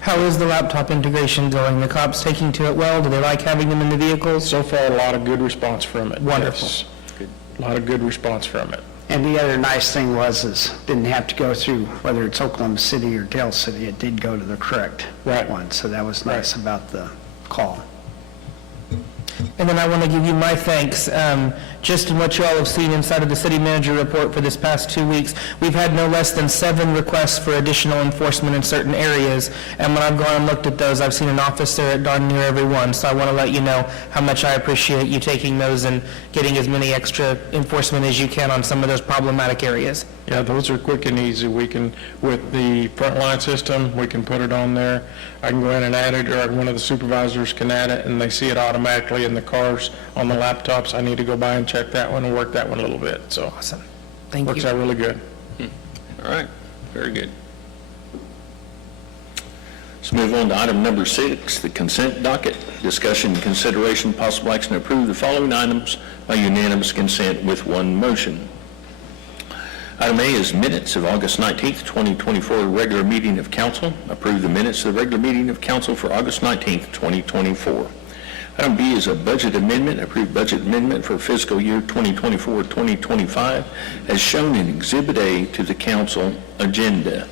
How is the laptop integration going? The cops taking to it well? Do they like having them in the vehicles? So far, a lot of good response from it. Wonderful. Yes. A lot of good response from it. And the other nice thing is didn't have to go through, whether it's Oklahoma City or Dale City, it did go to the correct Right. one. So that was nice about the call. And then I want to give you my thanks. Just in what you all have seen inside of the city manager report for this past 2 weeks, we've had no less than 7 requests for additional enforcement in certain areas. And when I've gone and looked at those, I've seen an officer at darn near every one. So I want to let you know how much I appreciate you taking those and getting as many extra enforcement as you can on some of those problematic areas. Yeah, those are quick and easy. We can, with the frontline system, we can put it on there. I can go in and add it, or one of the supervisors can add it, and they see it automatically in the cars on the laptops. I need to go by and check that one and work that one a little bit, so. Awesome. Thank Works you. out really good. All right, very good. Let's move on to item number 6, the consent docket. Discussion, consideration, possible action to approve the following items by unanimous consent with one motion. Item A is minutes of August 19th, 2024, regular meeting of council. Approve the minutes of the regular meeting of council for August 19th, 2024. Item B is a budget amendment. Approve budget amendment for fiscal year 2024-2025 as shown in Exhibit A to the council agenda.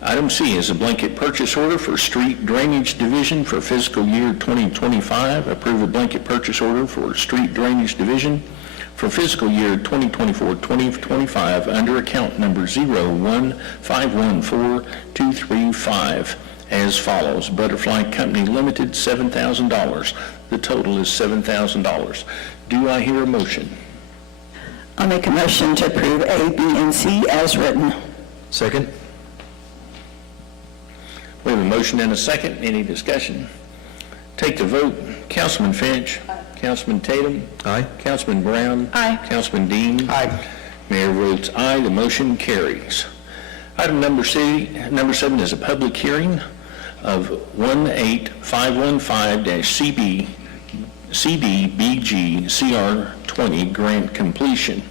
Item C is a blanket purchase order for street drainage division for fiscal year 2025. Approve a blanket purchase order for street drainage division for fiscal year 2024-2025 under account number 01514-235 as follows. Butterfly Company Limited, $7,000. The total is $7,000. Do I hear a motion? I'll make a motion to approve A, B, and C as written. Second? We have a motion and a second. Any discussion? Take the vote. Councilman Finch. Councilman Tatum. Aye. Councilman Brown. Aye. Councilman Dean. Aye. Mayor votes aye. The motion carries. Item number 7 is a public hearing of 18515-CDBG CR20 grant completion.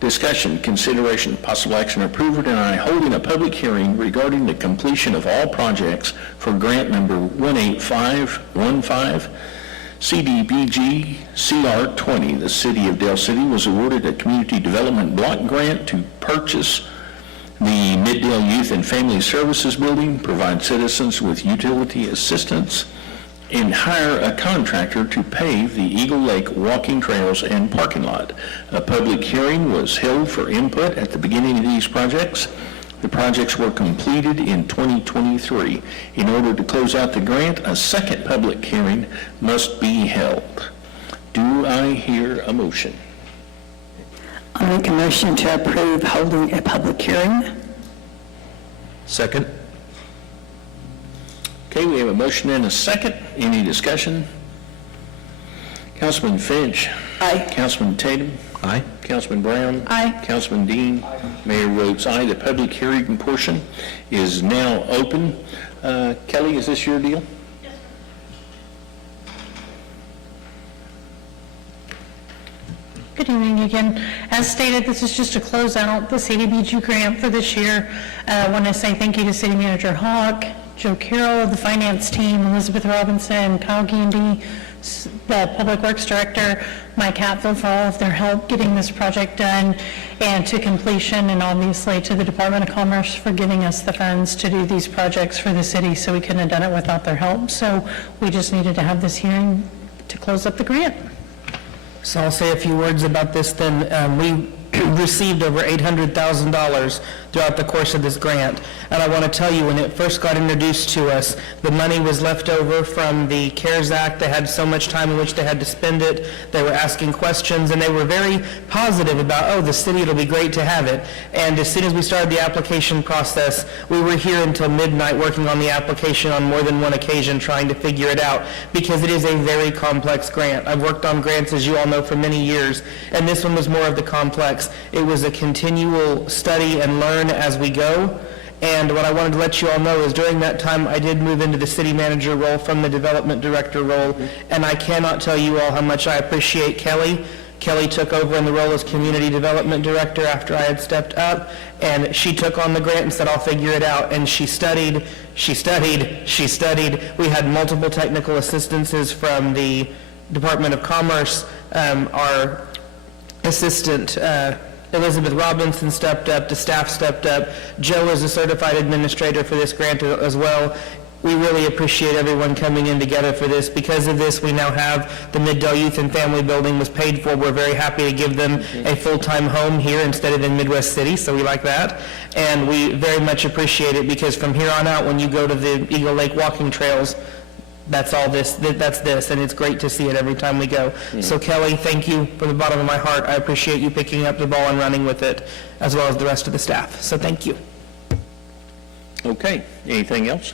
Discussion, consideration, possible action, approval, deny holding a public hearing regarding the completion of all projects for grant number 18515 CDBG CR20. The City of Dale City was awarded a community development block grant to purchase the Mid-Dale Youth and Family Services Building, provide citizens with utility assistance, and hire a contractor to pave the Eagle Lake walking trails and parking lot. A public hearing was held for input at the beginning of these projects. The projects were completed in 2023. In order to close out the grant, a second public hearing must be held. Do I hear a motion? I'll make a motion to approve holding a public hearing. Second? Okay, we have a motion and a second. Any discussion? Councilman Finch. Aye. Councilman Tatum. Aye. Councilman Brown? Aye. Councilman Dean? Mayor votes aye. The public hearing portion is now open. Kelly, is this your deal? Good evening again. As stated, this is just to close out the CDBG grant for this year. I want to say thank you to City Manager Hawk, Joe Carroll, the finance team, Elizabeth Robinson, Kyle Gandy, the Public Works Director, Mike Hatfield, for all of their help getting this project done and to completion, and obviously to the Department of Commerce for giving us the funds to do these projects for the city, so we couldn't have done it without their help. So we just needed to have this hearing to close up the grant. So I'll say a few words about this then. We received over $800,000 throughout the course of this grant. And I want to tell you, when it first got introduced to us, the money was left over from the CARES Act. They had so much time in which they had to spend it. They were asking questions, and they were very positive about, oh, the city, it'll be great to have it. And as soon as we started the application process, we were here until midnight working on the application on more than one occasion, trying to figure it out, because it is a very complex grant. I've worked on grants, as you all know, for many years, and this one was more of the complex. It was a continual study and learn as we go. And what I wanted to let you all know is during that time, I did move into the city manager role from the development director role, and I cannot tell you all how much I appreciate Kelly. Kelly took over in the role as community development director after I had stepped up, and she took on the grant and said, I'll figure it out. And she studied. We had multiple technical assistances from the Department of Commerce. Our assistant, Elizabeth Robinson, stepped up, the staff stepped up. Joe is a certified administrator for this grant as well. We really appreciate everyone coming in together for this. Because of this, we now have the Mid-Dell Youth and Family Building was paid for. We're very happy to give them a full-time home here instead of in Midwest City, so we like that. And we very much appreciate it, because from here on out, when you go to the Eagle Lake walking trails, that's all this, that's this, and it's great to see it every time we go. So Kelly, thank you from the bottom of my heart. I appreciate you picking up the ball and running with it, as well as the rest of the staff. So thank you. Okay, anything else?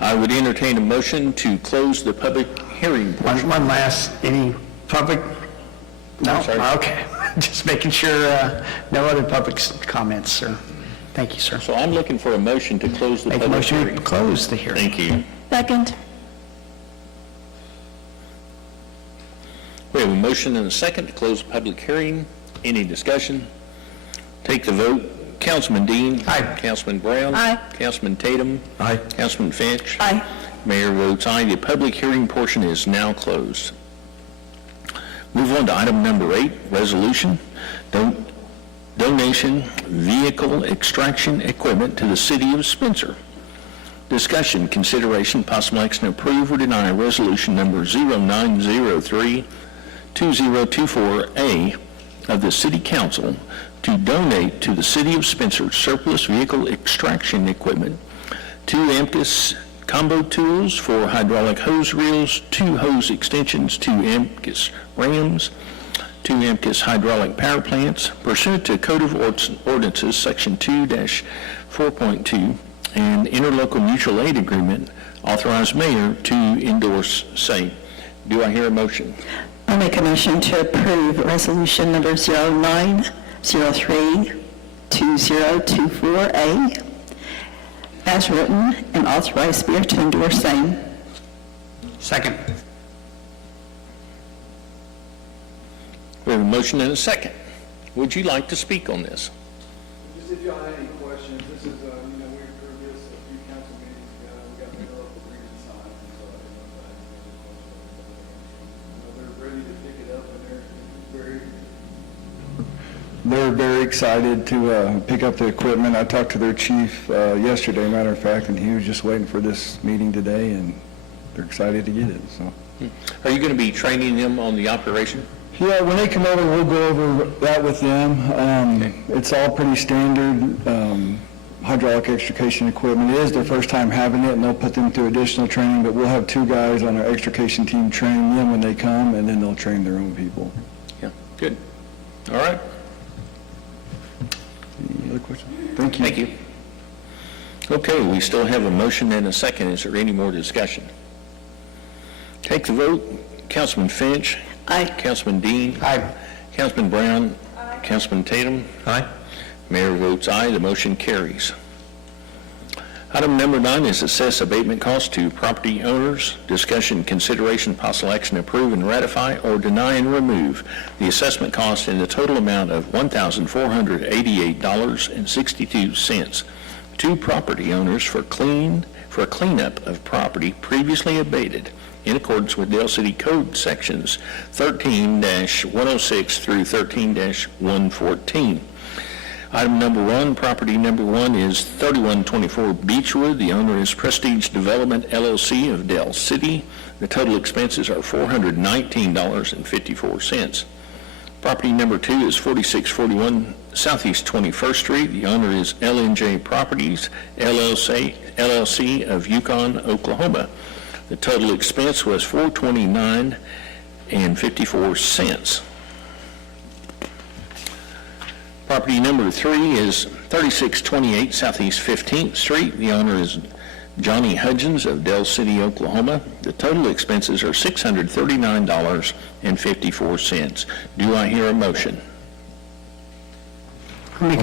I would entertain a motion to close the public hearing portion. One last, any public? No? sorry. Okay. Just making sure, no other public comments, sir. Thank you, sir. So I'm looking for a motion to close the Make a public motion hearing. to close the hearing. Thank you. Second. We have a motion and a second to close the public hearing. Any discussion? Take the vote. Councilman Dean. Aye. Councilman Brown. Aye. Councilman Tatum. Aye. Councilman Finch. Aye. Mayor votes aye. The public hearing portion is now closed. Move on to item number 8, resolution. Donation vehicle extraction equipment to the city of Spencer. Discussion, consideration, possible action, approve or deny resolution number 0903-2024A of the City Council to donate to the City of Spencer surplus vehicle extraction equipment, 2 Amcus combo tools for hydraulic hose reels, 2 hose extensions, 2 Amcus rams, 2 Amcus hydraulic power plants pursuant to Code of Ordinances, Section 2-4.2, and interlocal mutual aid agreement. Authorize mayor to endorse same. Do I hear a motion? I'll make a motion to approve resolution number 0903-2024A as written, and authorize mayor to endorse same. Second. We have a motion and a second. Would you like to speak on this? Just if y'all have any questions, this is, we approved this a few council meetings ago, we got the interlocal agreement signed, and so I didn't know if I had any questions. They're ready to pick it up, and they're very excited to pick up the equipment. I talked to their chief yesterday, matter of fact, and he was just waiting for this meeting today, and they're excited to get it, so. Are you going to be training them on the operation? Yeah, when they come over, we'll go over that with them. It's all pretty standard hydraulic extrication equipment. It is their first time having it, and they'll put them through additional training, but we'll have 2 guys on our extrication team training them when they come, and then they'll train their own people. Yeah, good. All right. Any other questions? Thank you. Thank you. Okay, we still have a motion and a second. Is there any more discussion? Take the vote. Councilman Finch. Aye. Councilman Dean. Aye. Councilman Brown? Aye. Councilman Tatum? Aye. Mayor votes aye, the motion carries. Item number 9 is assess abatement costs to property owners. Discussion, consideration, possible action, approve and ratify or deny and remove the assessment cost in the total amount of $1,488.62 to property owners for cleanup of property previously abated in accordance with Dale City Code Sections 13-106 through 13-114. Item number 1, property number 1 is 3124 Beechwood. The owner is Prestige Development LLC of Dale City. The total expenses are $419.54. Property number 2 is 4641 Southeast 21st Street. The owner is LNJ Properties LLC of Yukon, Oklahoma. The total expense was $429.54. Property number 3 is 3628 Southeast 15th Street. The owner is Johnny Hudgens of Dell City, Oklahoma. The total expenses are $639.54. Do I hear a motion? Make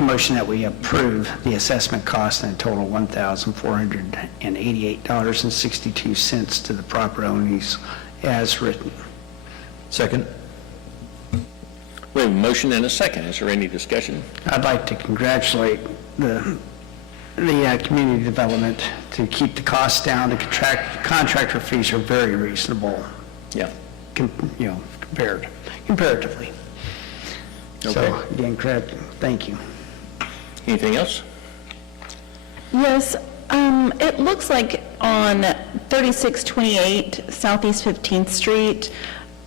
a motion that we approve the assessment cost in a total $1,488.62 to the property owners as written. Second. We have a motion and a second. Is there any discussion? I'd like to congratulate the community development to keep the costs down. The contractor fees are very reasonable, Yeah. comparatively. Okay. So, again, thank you. Anything else? Yes, it looks like on 3628 Southeast 15th Street,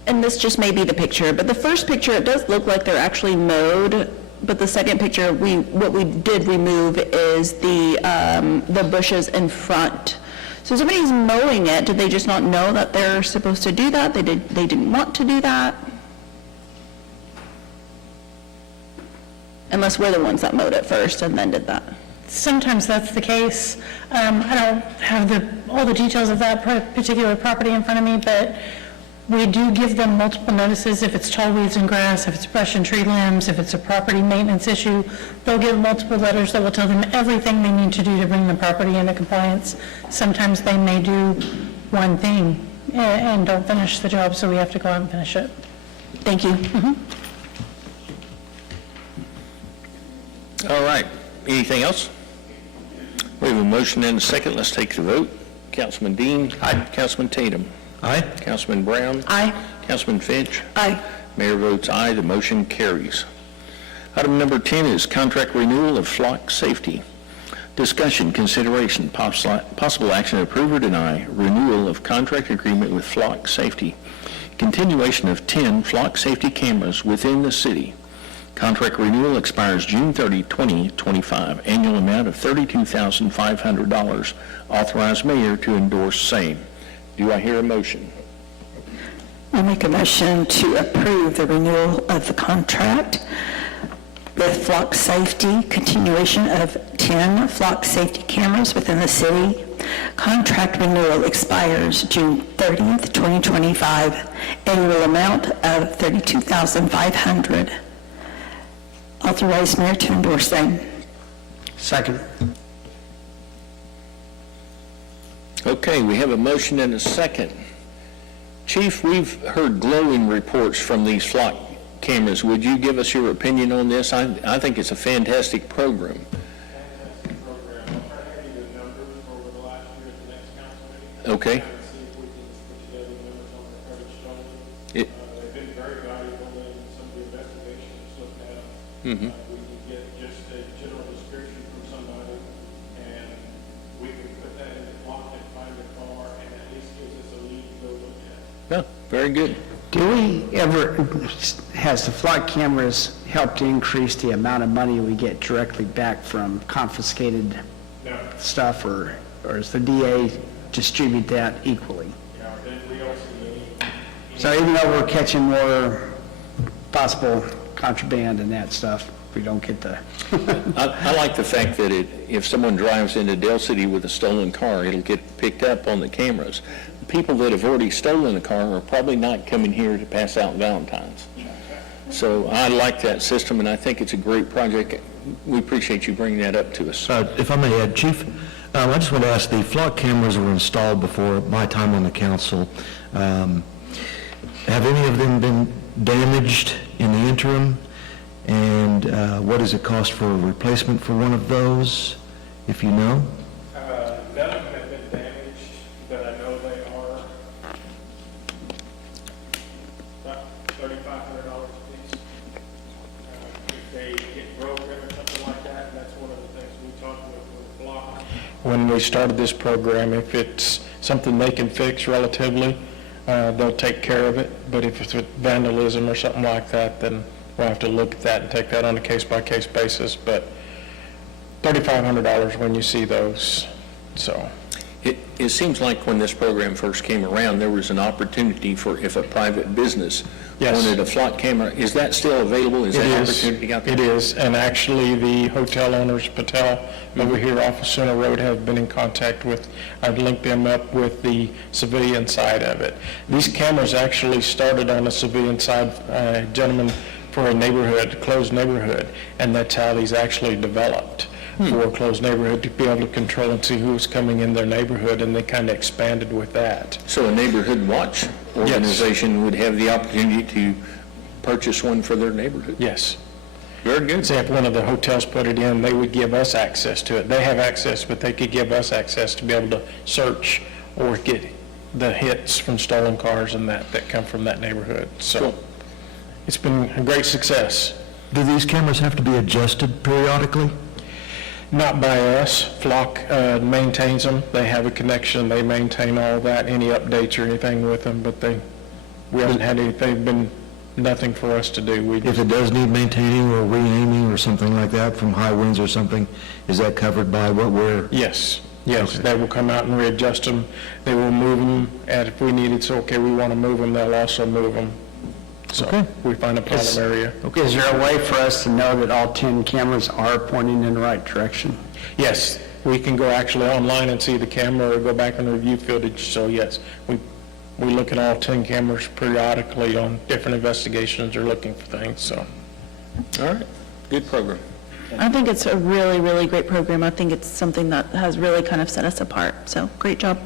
and this just may be the picture, but the first picture, it does look like they're actually mowed, but the second picture, what we did remove is the bushes in front. So somebody's mowing it, did they just not know that they're supposed to do that? They didn't want to do that? Unless we're the ones that mowed it first and then did that. Sometimes that's the case. I don't have all the details of that particular property in front of me, but we do give them multiple notices if it's tall weeds and grass, if it's brush and tree limbs, if it's a property maintenance issue. They'll give multiple letters that will tell them everything they need to do to bring the property into compliance. Sometimes they may do one thing and don't finish the job, so we have to go out and finish it. Thank you. All right. Anything else? We have a motion and a second. Let's take the vote. Councilman Dean. Aye. Councilman Tatum. Aye. Councilman Brown. Aye. Councilman Finch. Aye. Mayor votes aye. The motion carries. Item number 10 is contract renewal of flock safety. Discussion, consideration, possible action, approve or deny renewal of contract agreement with flock safety. Continuation of 10 flock safety cameras within the city. Contract renewal expires June 30, 2025. Annual amount of $32,500. Authorized mayor to endorse same. Do I hear a motion? I make a motion to approve the renewal of the contract with Flock Safety, continuation of 10 Flock Safety cameras within the city. Contract renewal expires June 30th, 2025. Annual amount of $32,500. Authorized mayor to endorse same. Second. Okay, we have a motion and a second. Chief, we've heard glowing reports from these flock cameras. Would you give us your opinion on this? I think it's a fantastic program. Okay. They've been very valuable in some of the investigations looked at. We can get just a general description from somebody, and we can put that in the clock and find the car, and at least gives us a lead to go look at. Yeah, very good. Do we ever, has the flock cameras helped to increase the amount of money we get directly back from confiscated stuff, or does the DA distribute that equally? So even though we're catching more possible contraband and that stuff, we don't get the... I like the fact that if someone drives into Dale City with a stolen car, it'll get picked up on the cameras. people that have already stolen a car are probably not coming here to pass out Valentines. So I like that system, and I think it's a great project. We appreciate you bringing that up to us. If I may add, Chief, I just want to ask, the flock cameras were installed before my time on the council. Have any of them been damaged in the interim? And what does it cost for a replacement for one of those, if you know? None of them have been damaged, but I know they are about $3,500 a piece. If they get broken or something like that, that's one of the things we talked with Block. When we started this program, if it's something they can fix relatively, they'll take care of it. But if it's vandalism or something like that, then we'll have to look at that and take that on a case-by-case basis. But $3,500 when you see those, so. It seems like when this program first came around, there was an opportunity for if a private business Yes. wanted a flock camera. Is that still available? Is It that is. opportunity out there? It is, and actually, the hotel owners, Patel, over here off of Center Road, have been in contact with, I've linked them up with the civilian side of it. These cameras actually started on the civilian side, gentlemen, for a neighborhood, closed neighborhood, and that's how these actually developed, for a closed neighborhood, to be able to control and see who was coming in their neighborhood, and they kind of expanded with that. So a neighborhood watch organization would have the opportunity to purchase one for their neighborhood? Yes. Very good. Say if one of the hotels put it in, they would give us access to it. They have access, but they could give us access to be able to search or get the hits from stolen cars and that come from that neighborhood. So Cool. it's been a great success. Do these cameras have to be adjusted periodically? Not by us. Flock maintains them. They have a connection. They maintain all that, any updates or anything with them, but we haven't had any, they've been nothing for us to do. We If just, it does need maintaining or re-aiming or something like that from high winds or something, is that covered by what we're? yes, yes, Okay. they will come out and readjust them. They will move them, and if we needed, so, okay, we want to move them, they'll also move them. So Okay. we find a problem area. Is there a way for us to know that all 10 cameras are pointing in the right direction? Yes, we can go actually online and see the camera or go back and review footage. So yes, we look at all 10 cameras periodically on different investigations or looking for things, so. All right, good program. I think it's a really, really great program. I think it's something that has really kind of set us apart, so great job.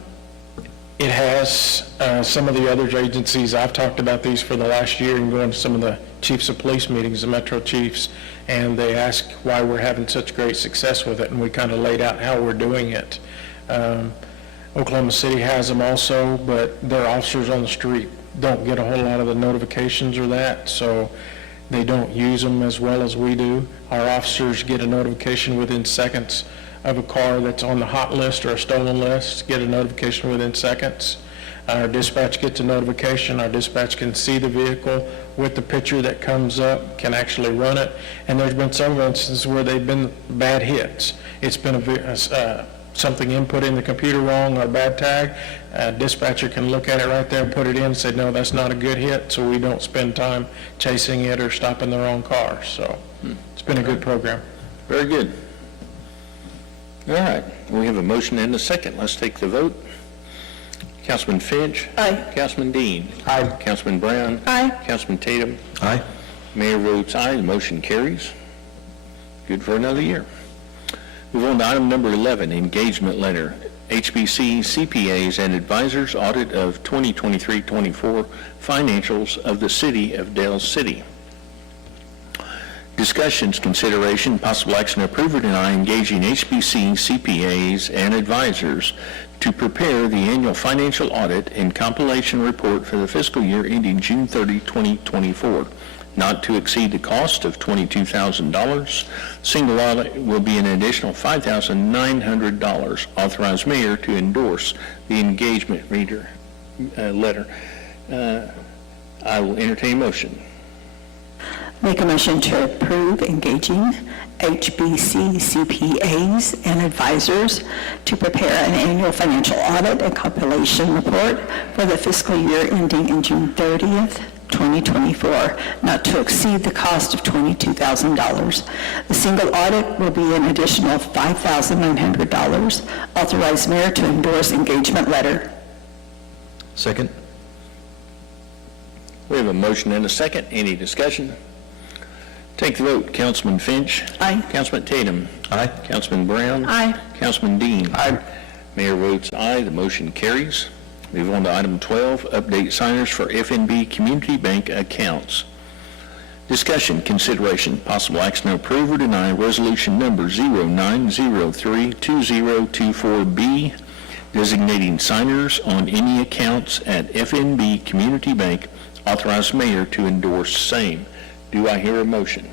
It has, some of the other agencies, I've talked about these for the last year and going to some of the chiefs of police meetings, the metro chiefs, and they ask why we're having such great success with it, and we kind of laid out how we're doing it. Oklahoma City has them also, but their officers on the street don't get a whole lot of the notifications or that, so they don't use them as well as we do. Our officers get a notification within seconds of a car that's on the hot list or a stolen list, get a notification within seconds. Our dispatch gets a notification, our dispatch can see the vehicle with the picture that comes up, can actually run it, and there's been several instances where they've been bad hits. It's been something input in the computer wrong or a bad tag. Dispatcher can look at it right there, put it in, and say, no, that's not a good hit, so we don't spend time chasing it or stopping the wrong car. So it's been a good program. Very good. All right, we have a motion and a second. Let's take the vote. Councilman Finch. Aye. Councilman Dean. Aye. Councilman Brown. Aye. Councilman Tatum. Aye. Mayor votes aye, the motion carries. Good for another year. Move on to item number 11, engagement letter, HBC CPAs and advisors audit of 2023-24 financials of the city of Dale City. Discussions, consideration, possible action to approve or deny engaging HBC CPAs and advisors to prepare the annual financial audit and compilation report for the fiscal year ending June 30, 2024, not to exceed the cost of $22,000. Single audit will be an additional $5,900. Authorize mayor to endorse the engagement letter. I will entertain a motion. Make a motion to approve engaging HBC CPAs and advisors to prepare an annual financial audit and compilation report for the fiscal year ending in June 30th, 2024, not to exceed the cost of $22,000. The single audit will be an additional $5,900. Authorize mayor to endorse engagement letter. Second? We have a motion and a second. Any discussion? Take the vote. Councilman Finch. Aye. Councilman Tatum. Aye. Councilman Brown. Aye. Councilman Dean. Aye. Mayor votes aye. The motion carries. Move on to item 12, update signers for FNB Community Bank accounts. Discussion, consideration, possible action to approve or deny resolution number 09032024B, designating signers on any accounts at FNB Community Bank. Authorize mayor to endorse same. Do I hear a motion?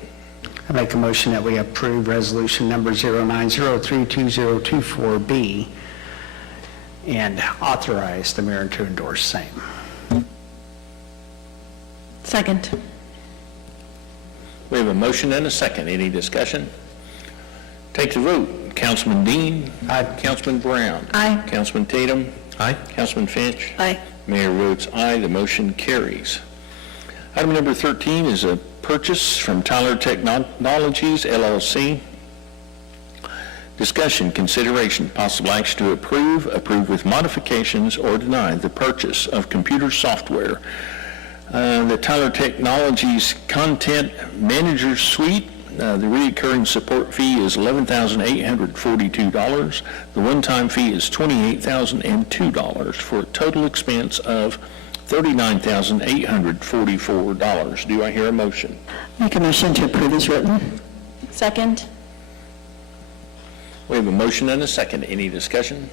I make a motion that we approve resolution number 09032024B and authorize the mayor to endorse same. Second. We have a motion and a second. Any discussion? Take the vote. Councilman Dean. Aye. Councilman Brown. Aye. Councilman Tatum. Aye. Councilman Finch. Aye. Mayor votes aye. The motion carries. Item number 13 is a purchase from Tyler Technologies, LLC. Discussion, consideration, possible action to approve with modifications, or deny the purchase of computer software. The Tyler Technologies Content Manager Suite, the recurring support fee is $11,842. The one-time fee is $28,002 for a total expense of $39,844. Do I hear a motion? Make a motion to approve as written. Second. We have a motion and a second. Any discussion?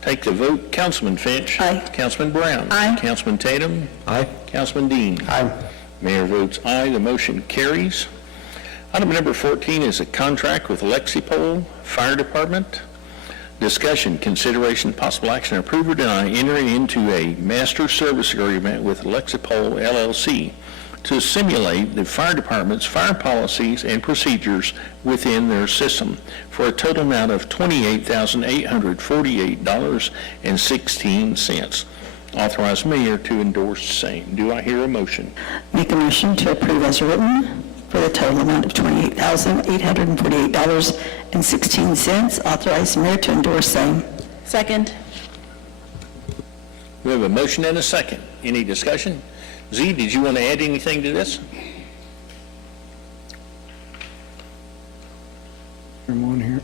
Take the vote. Councilman Finch. Aye. Councilman Brown. Aye. Councilman Tatum. Aye. Councilman Dean. Aye. Mayor votes aye. The motion carries. Item number 14 is a contract with Lexipol Fire Department. Discussion, consideration, possible action, approve or deny entering into a master service agreement with Lexipol LLC to simulate the fire department's fire policies and procedures within their system for a total amount of $28,848.16. Authorize mayor to endorse same. Do I hear a motion? Make a motion to approve as written for the total amount of $28,848.16. Authorize mayor to endorse same. Second. We have a motion and a second. Any discussion? Z, did you want to add anything to this? I'm on here.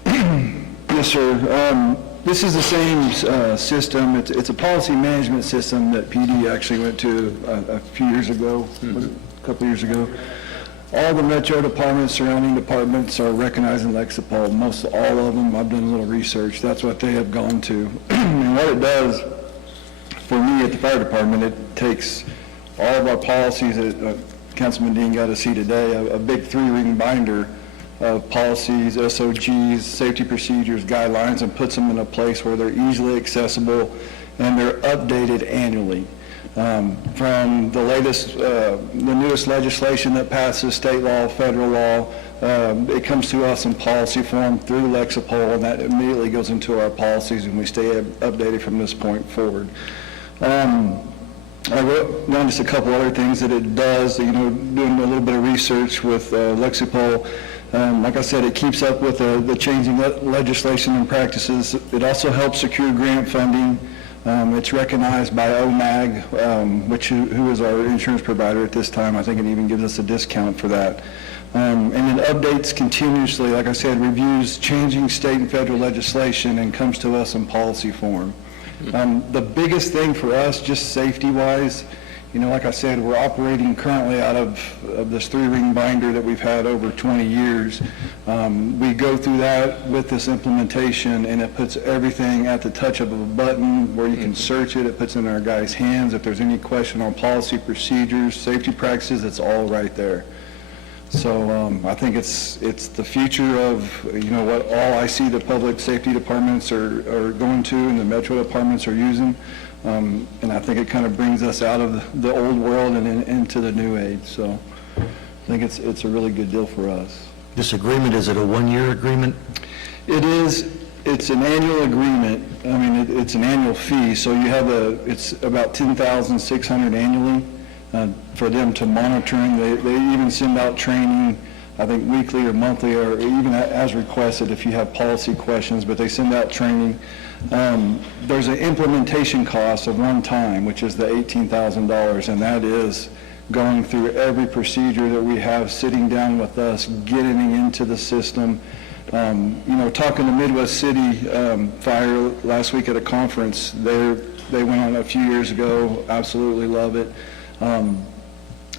Yes, sir. This is the same system. It's a policy management system that PD actually went to a few years ago, a couple years ago. All the metro departments, surrounding departments are recognizing Lexipol, most all of them. I've done a little research. That's what they have gone to. And what it does for me at the fire department, it takes all of our policies that Councilman Dean got to see today, a big 3-ring binder of policies, SOGs, safety procedures, guidelines, and puts them in a place where they're easily accessible and they're updated annually. From the latest, the newest legislation that passes, state law, federal law, it comes to us in policy form through Lexipol, and that immediately goes into our policies, and we stay updated from this point forward. I wrote down just a couple other things that it does, doing a little bit of research with Lexipol. Like I said, it keeps up with the changing legislation and practices. It also helps secure grant funding. It's recognized by OMAG, who is our insurance provider at this time. I think it even gives us a discount for that. And it updates continuously, like I said, reviews changing state and federal legislation and comes to us in policy form. The biggest thing for us, just safety-wise, like I said, we're operating currently out of this 3-ring binder that we've had over 20 years. We go through that with this implementation, and it puts everything at the touch of a button where you can search it. It puts it in our guys' hands. If there's any question on policy, procedures, safety practices, it's all right there. So I think it's the future of, what all I see the public safety departments are going to and the metro departments are using. And I think it kind of brings us out of the old world and into the new age. So I think it's a really good deal for us. This agreement, is it a 1-year agreement? It is. It's an annual agreement. I mean, it's an annual fee. So you have it's about $10,600 annually for them to monitor. They even send out training I think weekly or monthly, or even as requested if you have policy questions, but they send out training. There's an implementation cost of one time, which is the $18,000, and that is going through every procedure that we have, sitting down with us, getting into the system. Talking to Midwest City Fire last week at a conference, they went on a few years ago, absolutely love it.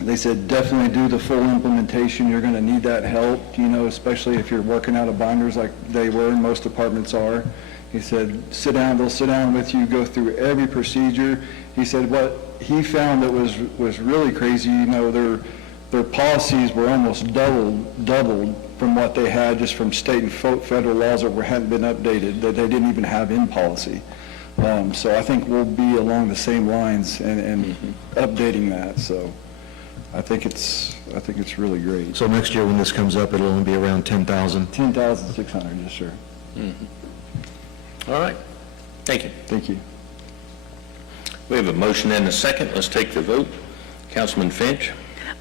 They said, definitely do the full implementation. You're going to need that help, especially if you're working out of binders like they were and most departments are. He said, they'll sit down with you, go through every procedure. He said what he found that was really crazy, their policies were almost doubled from what they had just from state and federal laws that hadn't been updated, that they didn't even have in policy. So I think we'll be along the same lines and updating that. So I think it's really great. So next year when this comes up, it'll only be around 10,000? 10,600, yes, sir. All right. Thank you. Thank you. We have a motion and a second. Let's take the vote. Councilman Finch?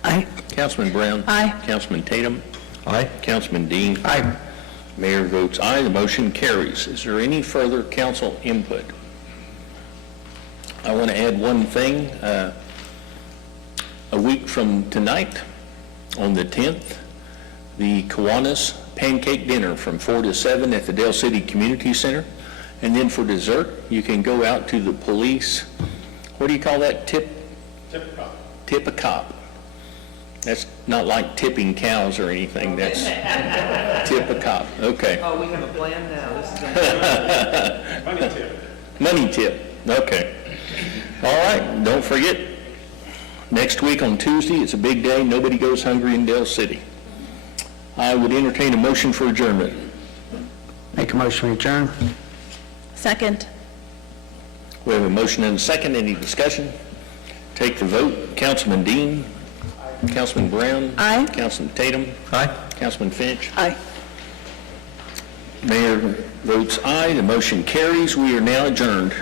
Aye. Councilman Brown? Aye. Councilman Tatum? Aye. Councilman Dean? Aye. Mayor votes aye. The motion carries. Is there any further council input? I want to add one thing. A week from tonight, on the 10th, the Kiwanis Pancake Dinner from 4 to 7 at the Dale City Community Center. And then for dessert, you can go out to the police, what do you call that? Tip a cop. That's not like tipping cows or anything, that's tip a cop, okay. Oh, we have a plan now. Money tip. Money tip, okay. All right, don't forget, next week on Tuesday, it's a big day, nobody goes hungry in Dale City. I would entertain a motion for adjournment. Make a motion to adjourn. Second. We have a motion and a second, any discussion? Take the vote. Councilman Dean? Councilman Brown? Aye. Councilman Tatum? Aye. Councilman Finch? Aye. Mayor votes aye, the motion carries. We are now adjourned.